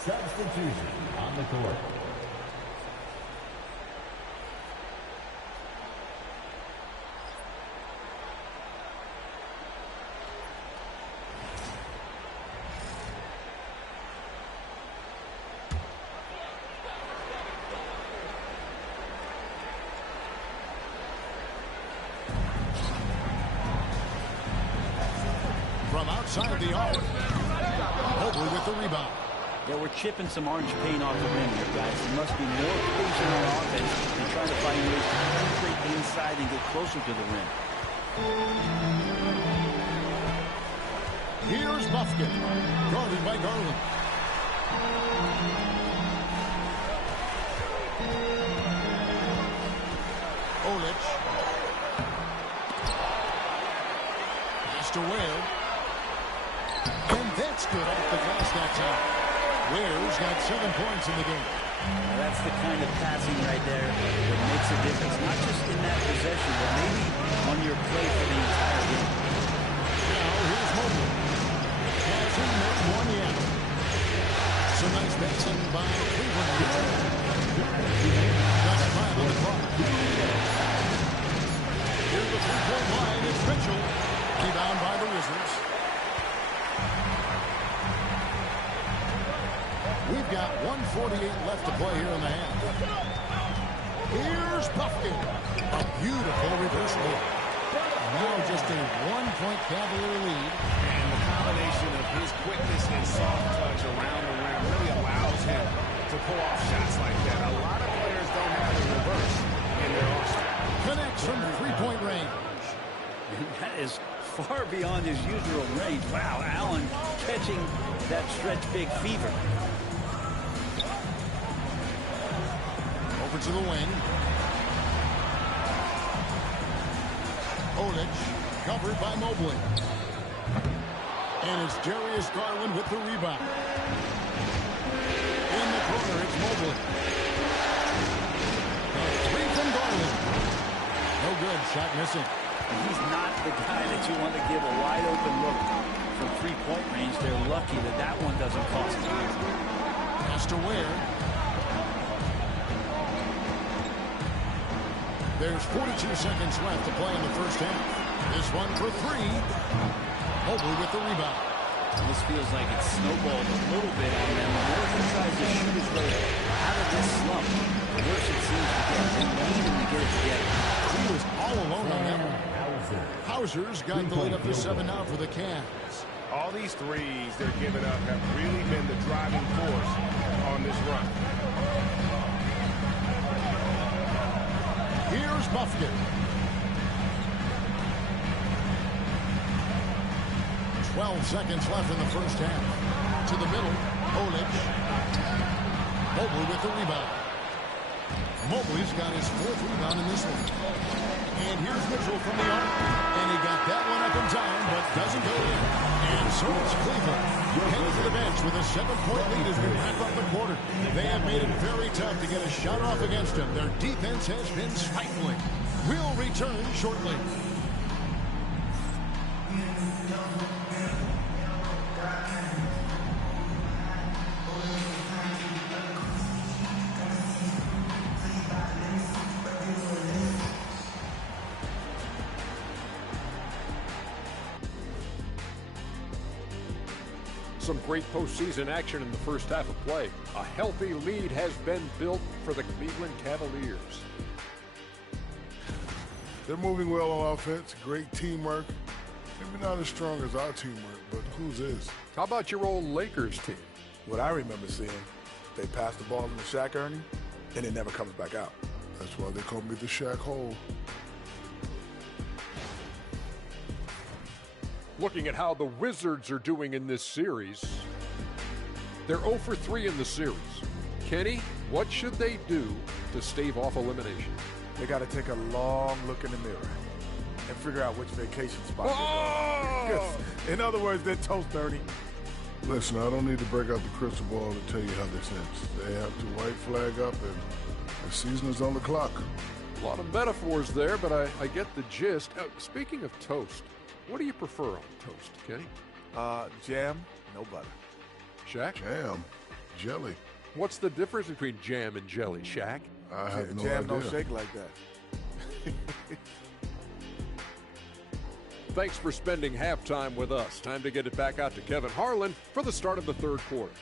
Substitution on the court. From outside the arc. Mobley with the rebound. Yeah, we're chipping some orange paint off the rim here, guys. There must be more occasion on offense and trying to find ways to penetrate inside and get closer to the rim. Here's Buffkin. Guarded by Garland. Olic. Pass to Ware. And that's points in the game. Well, that's the kind of passing right there that makes a difference, not just in that possession, but maybe on your play for the entire game. Now here's Mobley. Hasn't made one yet. Some nice passing by Cleveland. Got 5 on the clock. Here's the three-point line. It's Mitchell. Rebound by the Wizards. We've got 1:48 left to play here in the half. Here's Buffkin. A beautiful reverse look. Now just a 1-point Cavalier lead. And the combination of his quickness and soft touch around the rim really allows him to pull off shots like that. A lot of players don't have the reverse in their arsenal. Connects from three-point range. That is far beyond his usual range. Wow, Allen catching that stretch big fever. Over to the wing. Olic covered by Mobley. And it's Darius Garland with the rebound. In the corner, it's Mobley. A three from Garland. No good. Shot missing. He's not the guy that you want to give a wide open look from three-point range. They're lucky that that one doesn't cost them. Pass to Ware. There's 42 seconds left to play in the first half. This one for three. Mobley with the rebound. This feels like it's snowballed a little bit on them. The more he tries to shoot his way out of this slump, the worse it seems to get. They need him to get it together. He was all alone on that one. Hauser's got the lead up to 7 now for the Cavs. All these threes they're giving up have really been the driving force on this run. Here's Buffkin. 12 seconds left in the first half. To the middle, Olic. Mobley with the rebound. Mobley's got his 4th rebound in this one. And here's Mitchell from the arc. And he got that one up in time, but doesn't go in. And so it's Cleveland. Headed to the bench with a 7-point lead as we wrap up the quarter. They have made it very tough to get a shot off against them. Their defense has been stifling. We'll return shortly. Some great postseason action in the first half of play. A healthy lead has been built for the Cleveland Cavaliers. They're moving well on offense. Great teamwork. Maybe not as strong as our teamwork, but whose is? How about your old Lakers team? What I remember seeing, they pass the ball into Shaq, Ernie, and it never comes back out. That's why they call me the Shaq Hole. Looking at how the Wizards are doing in this series, they're 0 for 3 in the series. Kenny, what should they do to stave off elimination? They got to take a long look in the mirror and figure out which vacation spot they're going. In other words, they're toast, Ernie. Listen, I don't need to break out the crystal ball to tell you how this ends. They have to white flag up, and the season is on the clock. A lot of metaphors there, but I get the gist. Speaking of toast, what do you prefer on toast, Kenny? Jam, no butter. Shaq? Jam, jelly. What's the difference between jam and jelly, Shaq? I have no jam idea. don't shake like that. Thanks for spending halftime with us. Time to get it back out to Kevin Harlan for the start of the third quarter.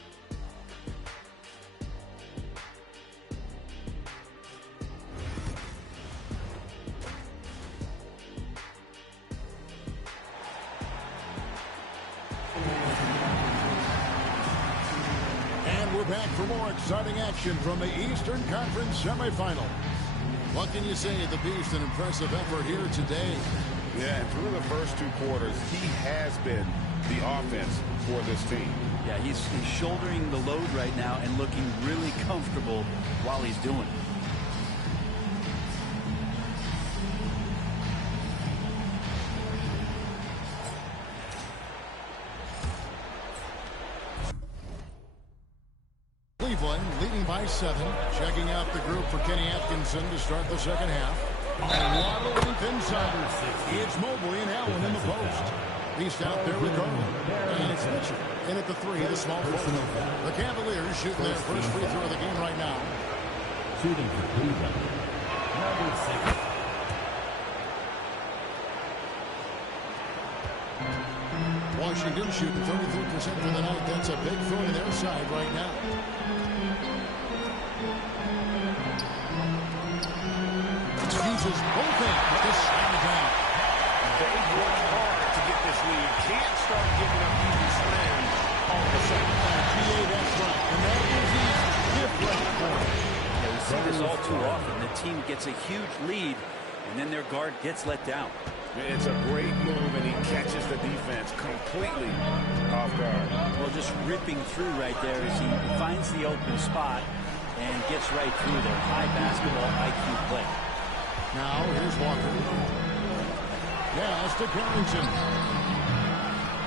And we're back for more exciting action from the Eastern Conference semifinals. What can you say of the Beast? An impressive effort here today. Yeah, and through the first 2 quarters, he has been the offense for this team. Yeah, he's shouldering the load right now and looking really comfortable while he's doing it. Cleveland leading by 7. Checking out the group for Kenny Atkinson to start the second half. And a lot of length inside. It's Mobley and Allen in the post. Beast out there with Garland. And it's Mitchell in at the 3, the small forward. The Cavaliers shooting their first free throw of the game right now. Shooting for Cleveland, number 6. Washington shooting 33% for the night. That's a big throw to their side right now. Uses both ends to slam it down. They've worked hard to get this lead. Can't start giving up easy slams all of a sudden. GA, that's right. And that is easy. Different point. Yeah, we see this all too often. The team gets a huge lead, and then their guard gets let down. It's a great move, and he catches the defense completely off guard. Well, just ripping through right there as he finds the open spot and gets right through there. High basketball IQ play. Now, here's Walker. Yes, to Carrington.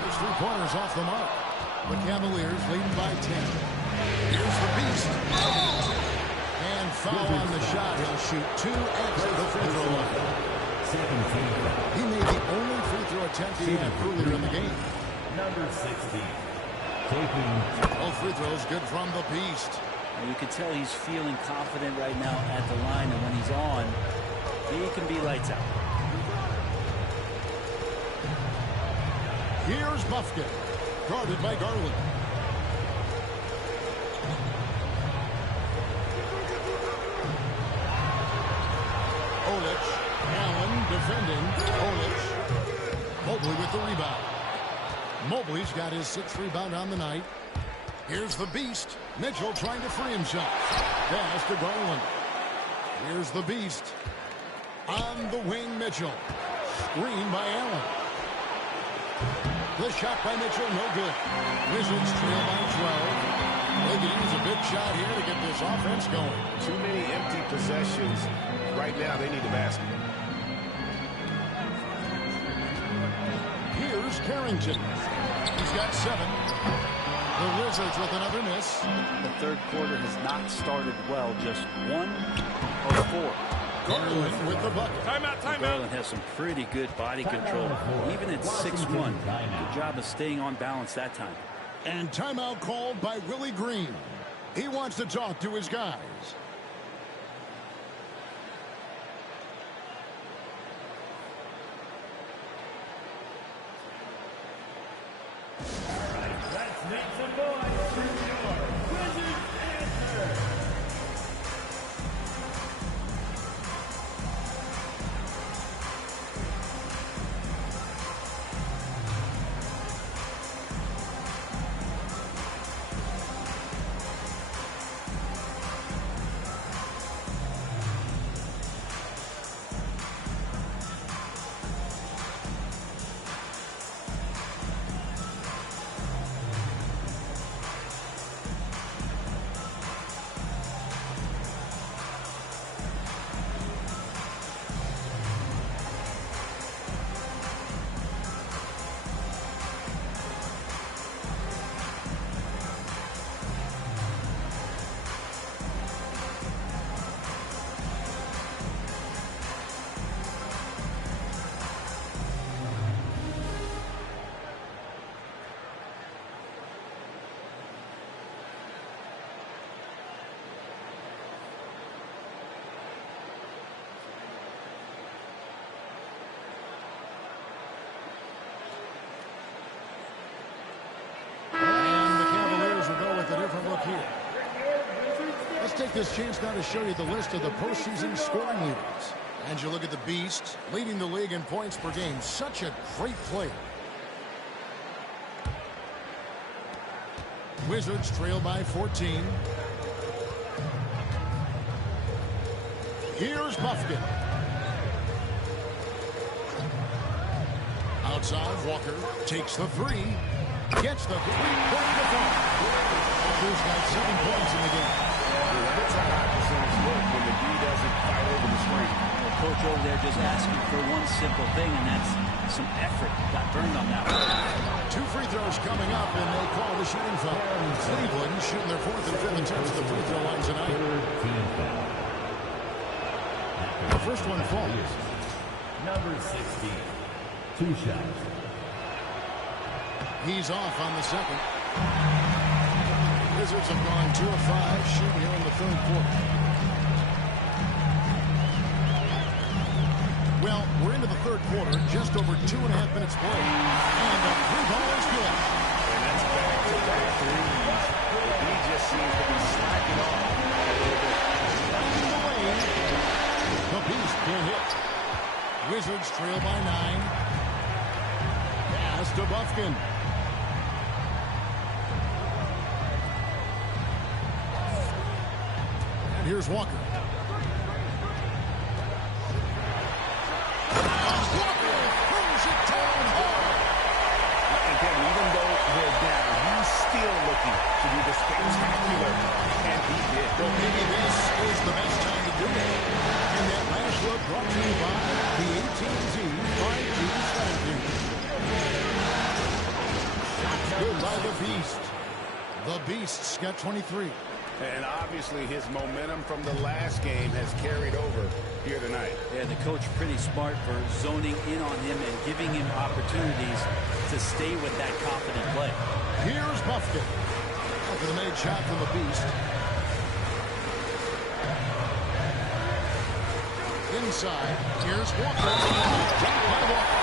His 3-pointers off the mark. The Cavaliers leading by 10. Here's the Beast. And foul on the shot. He'll shoot 2 at the free throw line. He made the only free throw attempt he had earlier in the game. Number 16. Both free throws good from the Beast. And you can tell he's feeling confident right now at the line, and when he's on, he can be lights out. Here's Buffkin, guarded by Garland. Olic. Allen defending. Olic. Mobley with the rebound. Mobley's got his 6th rebound on the night. Here's the Beast. Mitchell trying to free himself. Pass to Garland. Here's the Beast. On the wing, Mitchell. Screen by Allen. The shot by Mitchell, no good. Wizards trail by 12. They could use a big shot here to get this offense going. Too many empty possessions. Right now, they need the basket. Here's Carrington. He's got 7. The Wizards with another miss. The third quarter has not started well. Just 1 of 4. Garland with the bucket. Timeout. Garland has some pretty good body control. Even at 6'1", good job of staying on balance that time. And timeout called by Willie Green. He wants to talk to his guys. All right, let's make some noise for your Wizards answer. Here. Let's take this chance now to show you the list of the postseason scoring leaders. And you look at the Beast, leading the league in points per game. Such a great player. Wizards trail by 14. Here's Buffkin. Outside, Walker takes the 3. Gets the 3-point defense. Walker's got 7 points in the game. That's how high percentage look when the D doesn't fight over the screen. Well, coach over there just asking for one simple thing, and that's some effort. Got burned on that one. 2 free throws coming up, and they call the shooting foul. Cleveland shooting their 4th and 5th attempts at the free throw line tonight. The first one falls. Number 16. 2 shots. He's off on the second. Wizards have gone 2 of 5 shooting here in the 3rd quarter. Well, we're into the 3rd quarter, just over 2.5 minutes played. And the 3 ball is good. And that's back-to-back threes. He just seems to be slacking off a little bit. Finding the lane. The Beast can't hit. Wizards trail by 9. Pass to Bufkin. And here's Walker. Walker throws it down hard. Again, even though they're down, he's still looking to do the spectacular, and he did. Well, maybe this is the best time to do it. And that last look brought to you by the AT&T 5G strategy. Shots good by the Beast. The Beast's got 23. And obviously his momentum from the last game has carried over here tonight. Yeah, the coach pretty smart for zoning in on him and giving him opportunities to stay with that confident play. Here's Bufkin. After the made shot from the Beast. Inside, here's Walker. Down by Walker.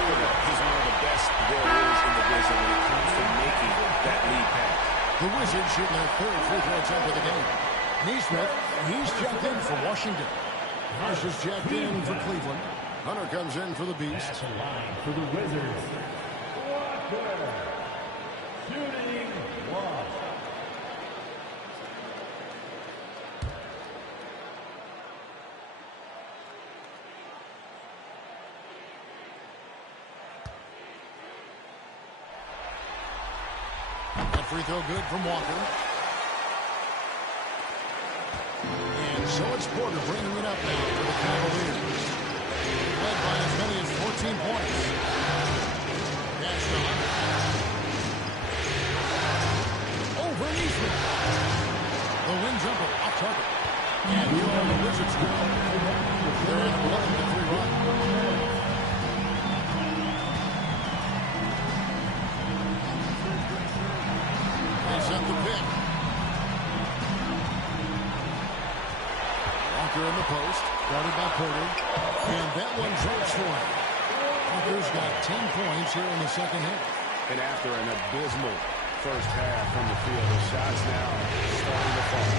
He's one of the best there is in the business when it comes to making that lead pass. The Wizards shooting their 3rd free throw attempt of the game. Neesmith, he's checked in for Washington. Rush is checked in for Cleveland. Hunter comes in for the Beast. At the line for the Wizards. Walker. Shooting 1. Free throw good from Walker. And so it's Porter bringing it up now for the Cavaliers. Led by as many as 14 points. That's the Hunter. Over Neesmith. The wing jumper off target. And here are the Wizards go. They're in an 11-3 run. Set the pick. Walker in the post, guarded by Porter, and that one drops for him. Walker's got 10 points here in the 2nd half. And after an abysmal first half from the field, the shots now starting to fall.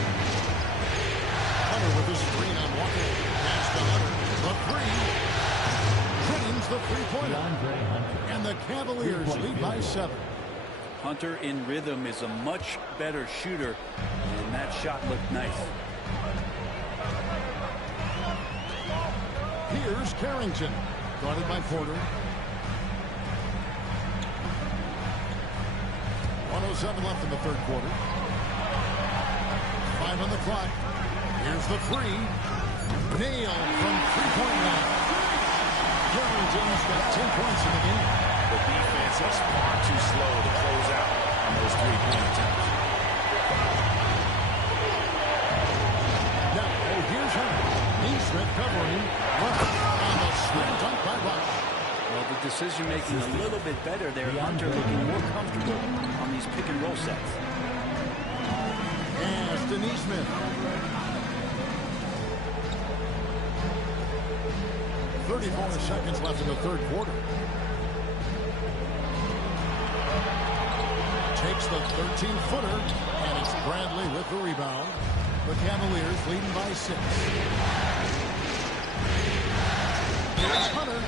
Hunter with the screen on Walker. Pass to Hunter. The 3. Drains the 3-pointer. And the Cavaliers lead by 7. Hunter in rhythm is a much better shooter, and that shot looked nice. Here's Carrington, guarded by Porter. 1:07 left in the 3rd quarter. 5 on the clock. Here's the 3. Nailed from 3-point line. Carrington's got 10 points in the game. The defense is far too slow to close out on those 3-point attempts. Now, here's Hunter. Neesmith covering. On the slam dunk by Rush. Well, the decision-making a little bit better there. Hunter looking more comfortable on these pick-and-roll sets. Pass to Neesmith. 34 seconds left in the 3rd quarter. Takes the 13-footer, and it's Bradley with the rebound. The Cavaliers leading by 6. Here's Hunter.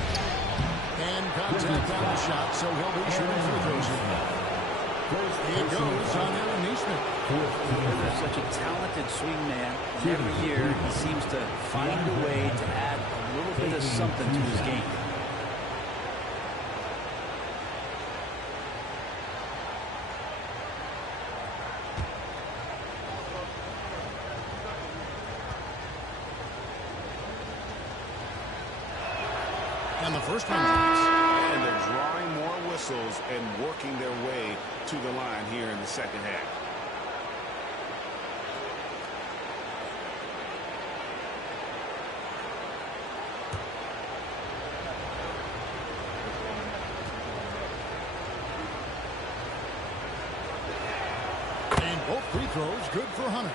And contact on the shot, so he'll be shooting free throws. It goes on Aaron Neesmith. Hunter's such a talented swing man. Every year he seems to find a way to add a little bit of something to his game. And the first one drops. drawing more whistles and working their way to the line here in the second half. Both free throws good for Hunter.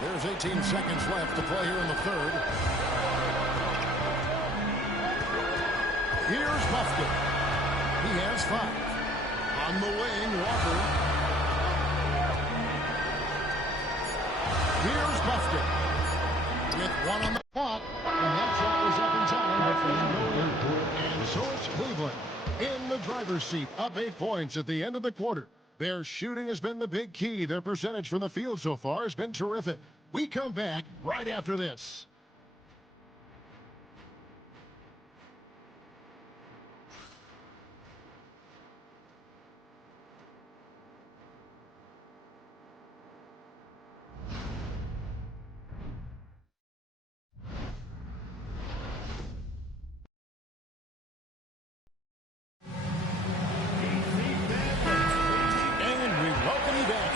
There's 18 seconds left to play here in the third. Here's Buffkin. He has 5. On the wing, Walker. Here's Buffkin. With 1 on the clock. And that shot is up in time. And so it's Cleveland in the driver's seat, up 8 points at the end of the quarter. Their shooting has been the big key. Their percentage from the field so far has been terrific. We come back right after this.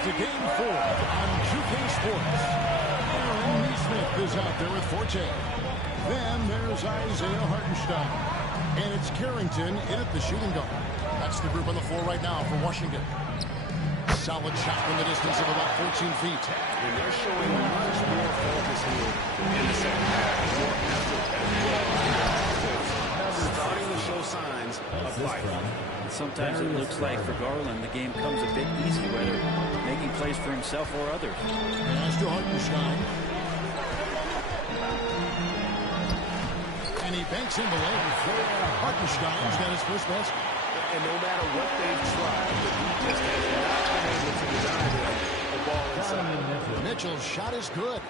To Game 4 on 2K Sports. Aaron Neesmith is out there with Forte. Then there's Isaiah Hartenstein. And it's Carrington in at the shooting guard. That's the group on the floor right now for Washington. Solid shot from the distance of about 14 feet. And they're showing much more focus here in the second half. More effort as well. Starting to show signs of life. Sometimes it looks like for Garland the game comes a bit easy, whether making plays for himself or others. Pass to Hartenstein. And he banks in the lane. Hartenstein's got his first basket. And no matter what they've tried, the defense has not been able to deny them the ball inside. Mitchell's shot is good.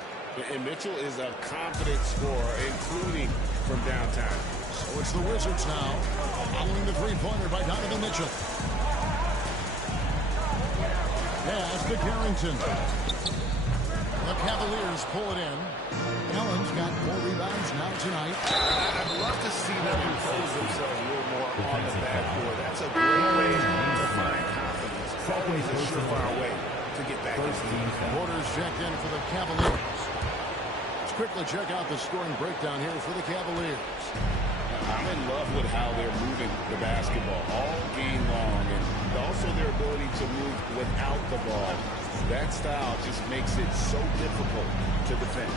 And Mitchell is a confident scorer, including from downtown. So it's the Wizards now, following the three-pointer by Donovan Mitchell. Pass to Carrington. The Cavaliers pull it in. Allen's got 4 rebounds now tonight. I'd love to see them impose themselves a little more on the backboard. That's a great way to find confidence. Always a surefire way to get back into the game. Porter's checked in for the Cavaliers. Let's quickly check out the scoring breakdown here for the Cavaliers. I'm in love with how they're moving the basketball all game long, and also their ability to move without the ball. That style just makes it so difficult to defend.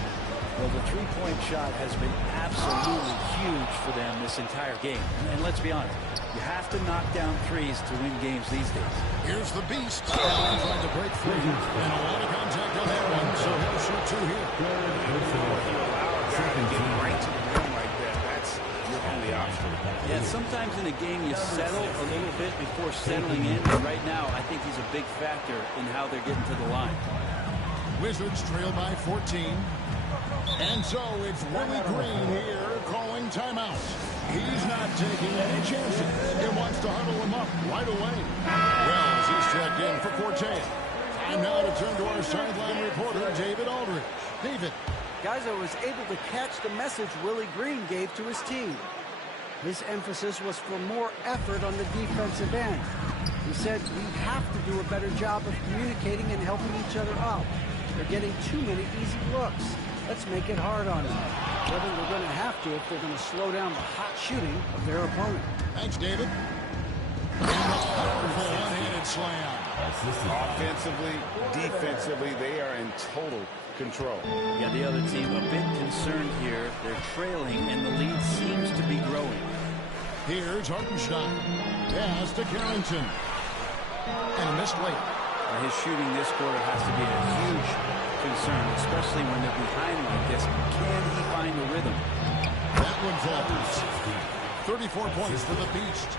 Well, the three-point shot has been absolutely huge for them this entire game. And let's be honest, you have to knock down threes to win games these days. Here's the Beast. Allen trying to break free. And a lot of contact on that one, so he'll shoot 2 here. You allow a guy to get right to the rim like that. That's your only option. Yeah, sometimes in a game you settle a little bit before settling in. But right now, I think he's a big factor in how they're getting to the line. Wizards trail by 14. And so it's Willie Green here calling timeout. He's not taking any chances. He wants to huddle him up right away. Wells is checked in for Forte. Time now to turn to our sideline reporter, David Aldridge. David. Guys, I was able to catch the message Willie Green gave to his team. His emphasis was for more effort on the defensive end. He said we have to do a better job of communicating and helping each other out. They're getting too many easy looks. Let's make it hard on them. Whether we're going to have to if they're going to slow down the hot shooting of their opponent. Thanks, David. And the powerful one-handed slam. Offensively, defensively, they are in total control. Yeah, the other team a bit concerned here. They're trailing, and the lead seems to be growing. Here's Hartenstein. Pass to Carrington. And a missed late. His shooting this quarter has to be a huge concern, especially when they're behind like this. Can he find the rhythm? That one falls. 34 points for the Beast.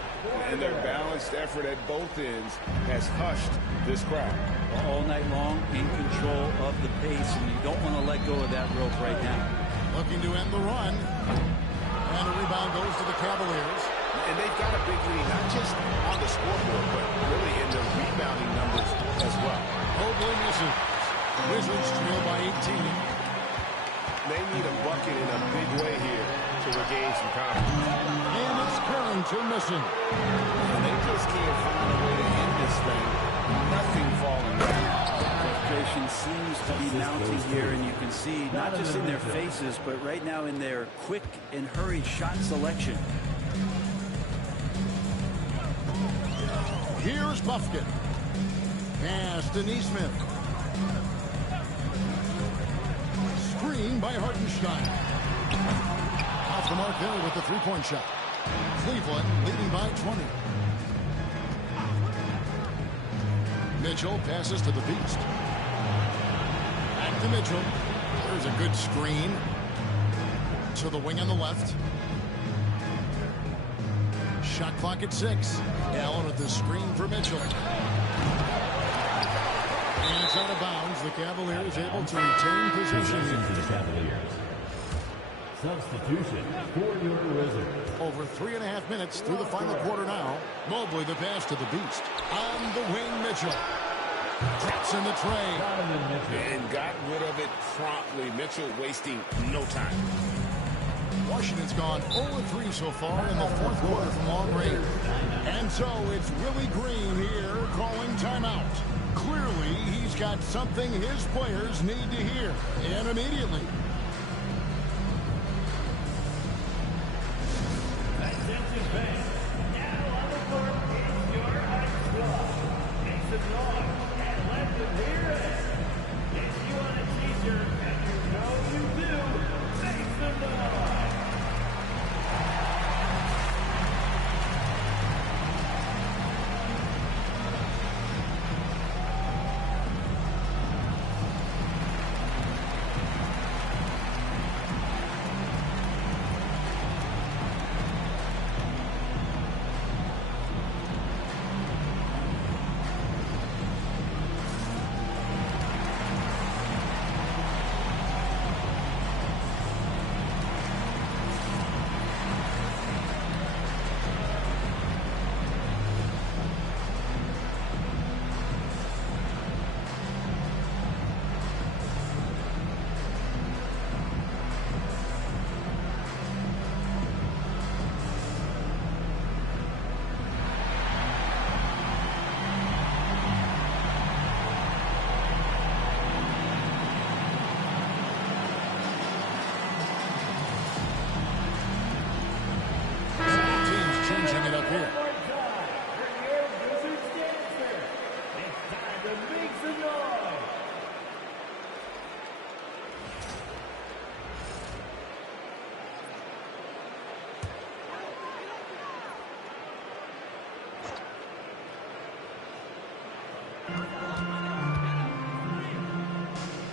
And their balanced effort at both ends has hushed this crowd. All night long, in control of the pace, and you don't want to let go of that rope right now. Looking to end the run. And a rebound goes to the Cavaliers. And they've got a big lead, not just on the scoreboard, but really in their rebounding numbers as well. Mobley misses. Wizards trail by 18. They need a bucket in a big way here to to regain some confidence. And it's Carrington missing. And they just can't find a way to end this thing. Nothing falling back. Frustration seems to be mounting here, and you can see not just in their faces, but right now in their quick and hurried shot selection. Here's Buffkin. Pass to Neesmith. Screen by Hartenstein. Off the mark there with the three-point shot. Cleveland leading by 20. Mitchell passes to the Beast. Back to Mitchell. There's a good screen to the wing on the left. Shot clock at 6. Allen with the screen for Mitchell. And it's out of bounds. The Cavaliers able to retain possession to the Cavaliers. Substitution for your Wizards. Over 3.5 minutes through the final quarter now. Mobley the pass to the Beast. On the wing, Mitchell. Drops in the tray. And got rid of it promptly. Mitchell wasting no time. Washington's gone 0-3 so far in the fourth quarter from long range. And so it's Willie Green here calling timeout. Clearly, he's got something his players need to hear. And immediately. Attention fans. Now on the court is your ice club. Make some noise and let them hear it. If you want a t-shirt, and you know you do, make some noise.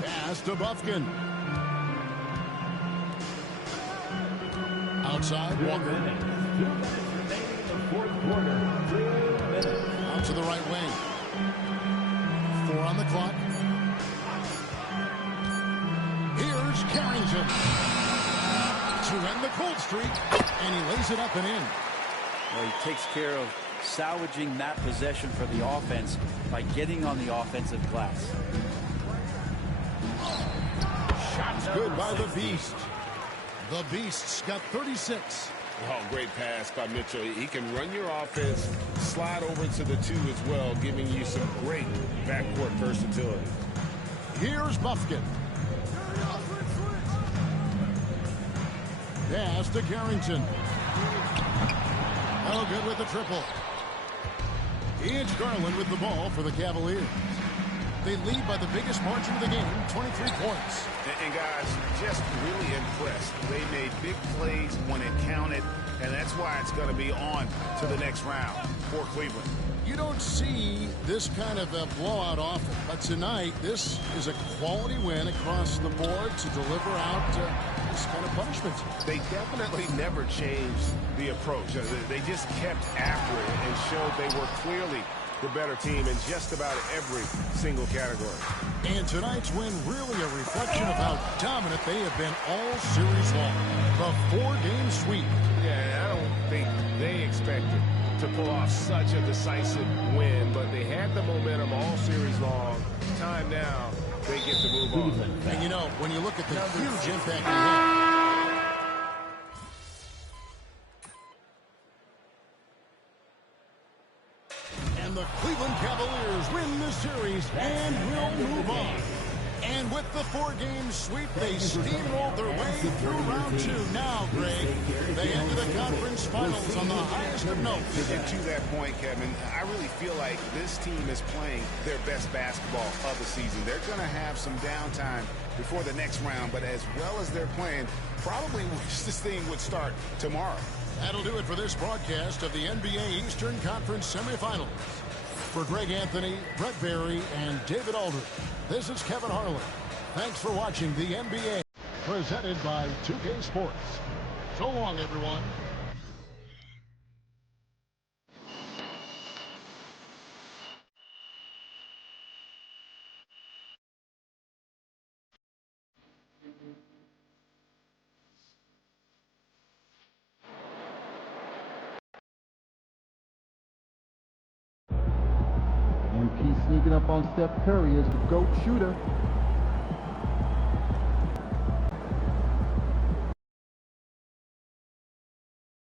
Pass to Buffkin. Outside, Walker. Out to the right wing. 4 on the clock. Here's Carrington to end the cold streak, and he lays it up and in. Well, he takes care of salvaging that possession for the offense by getting on the offensive glass. Shots good by the Beast. The Beast's got 36. Oh, great pass by Mitchell. He can run your offense, slide over to the 2 as well, giving you some great backcourt versatility. Here's Buffkin. Pass to Carrington. Oh, good with the triple. It's Garland with the ball for the Cavaliers. They lead by the biggest margin of the game, 23 points. And guys, just really impressed. They made big plays when it counted, and that's why it's going to be on to the next round for Cleveland. You don't see this kind of a blowout often, but tonight this is a quality win across the board to deliver out this kind of punishment. They definitely never changed the approach. They just kept after it and showed they were clearly the better team in just about every single category. And tonight's win really a reflection of how dominant they have been all series long. The 4-game sweep. Yeah, I don't think they expected to pull off such a decisive win, but they had the momentum all series long. Time now, they get to move on. And you know, when you look at the huge impact they had. With the four-game sweep, they steamrolled their way through round two. Now, Greg, they enter the conference finals on the highest of notes. And to that point, Kevin, I really feel like this team is playing their best basketball of the season. They're going to have some downtime before the next round, but as well as they're playing, probably wish this thing would start tomorrow. That'll do it for this broadcast of the NBA Eastern Conference semifinals. For Greg Anthony, Brett Barry, and David Aldridge, this is Kevin Harlan. Thanks for watching the NBA, presented by 2K Sports. So long, everyone. MP sneaking up on Steph Curry as the GOAT shooter.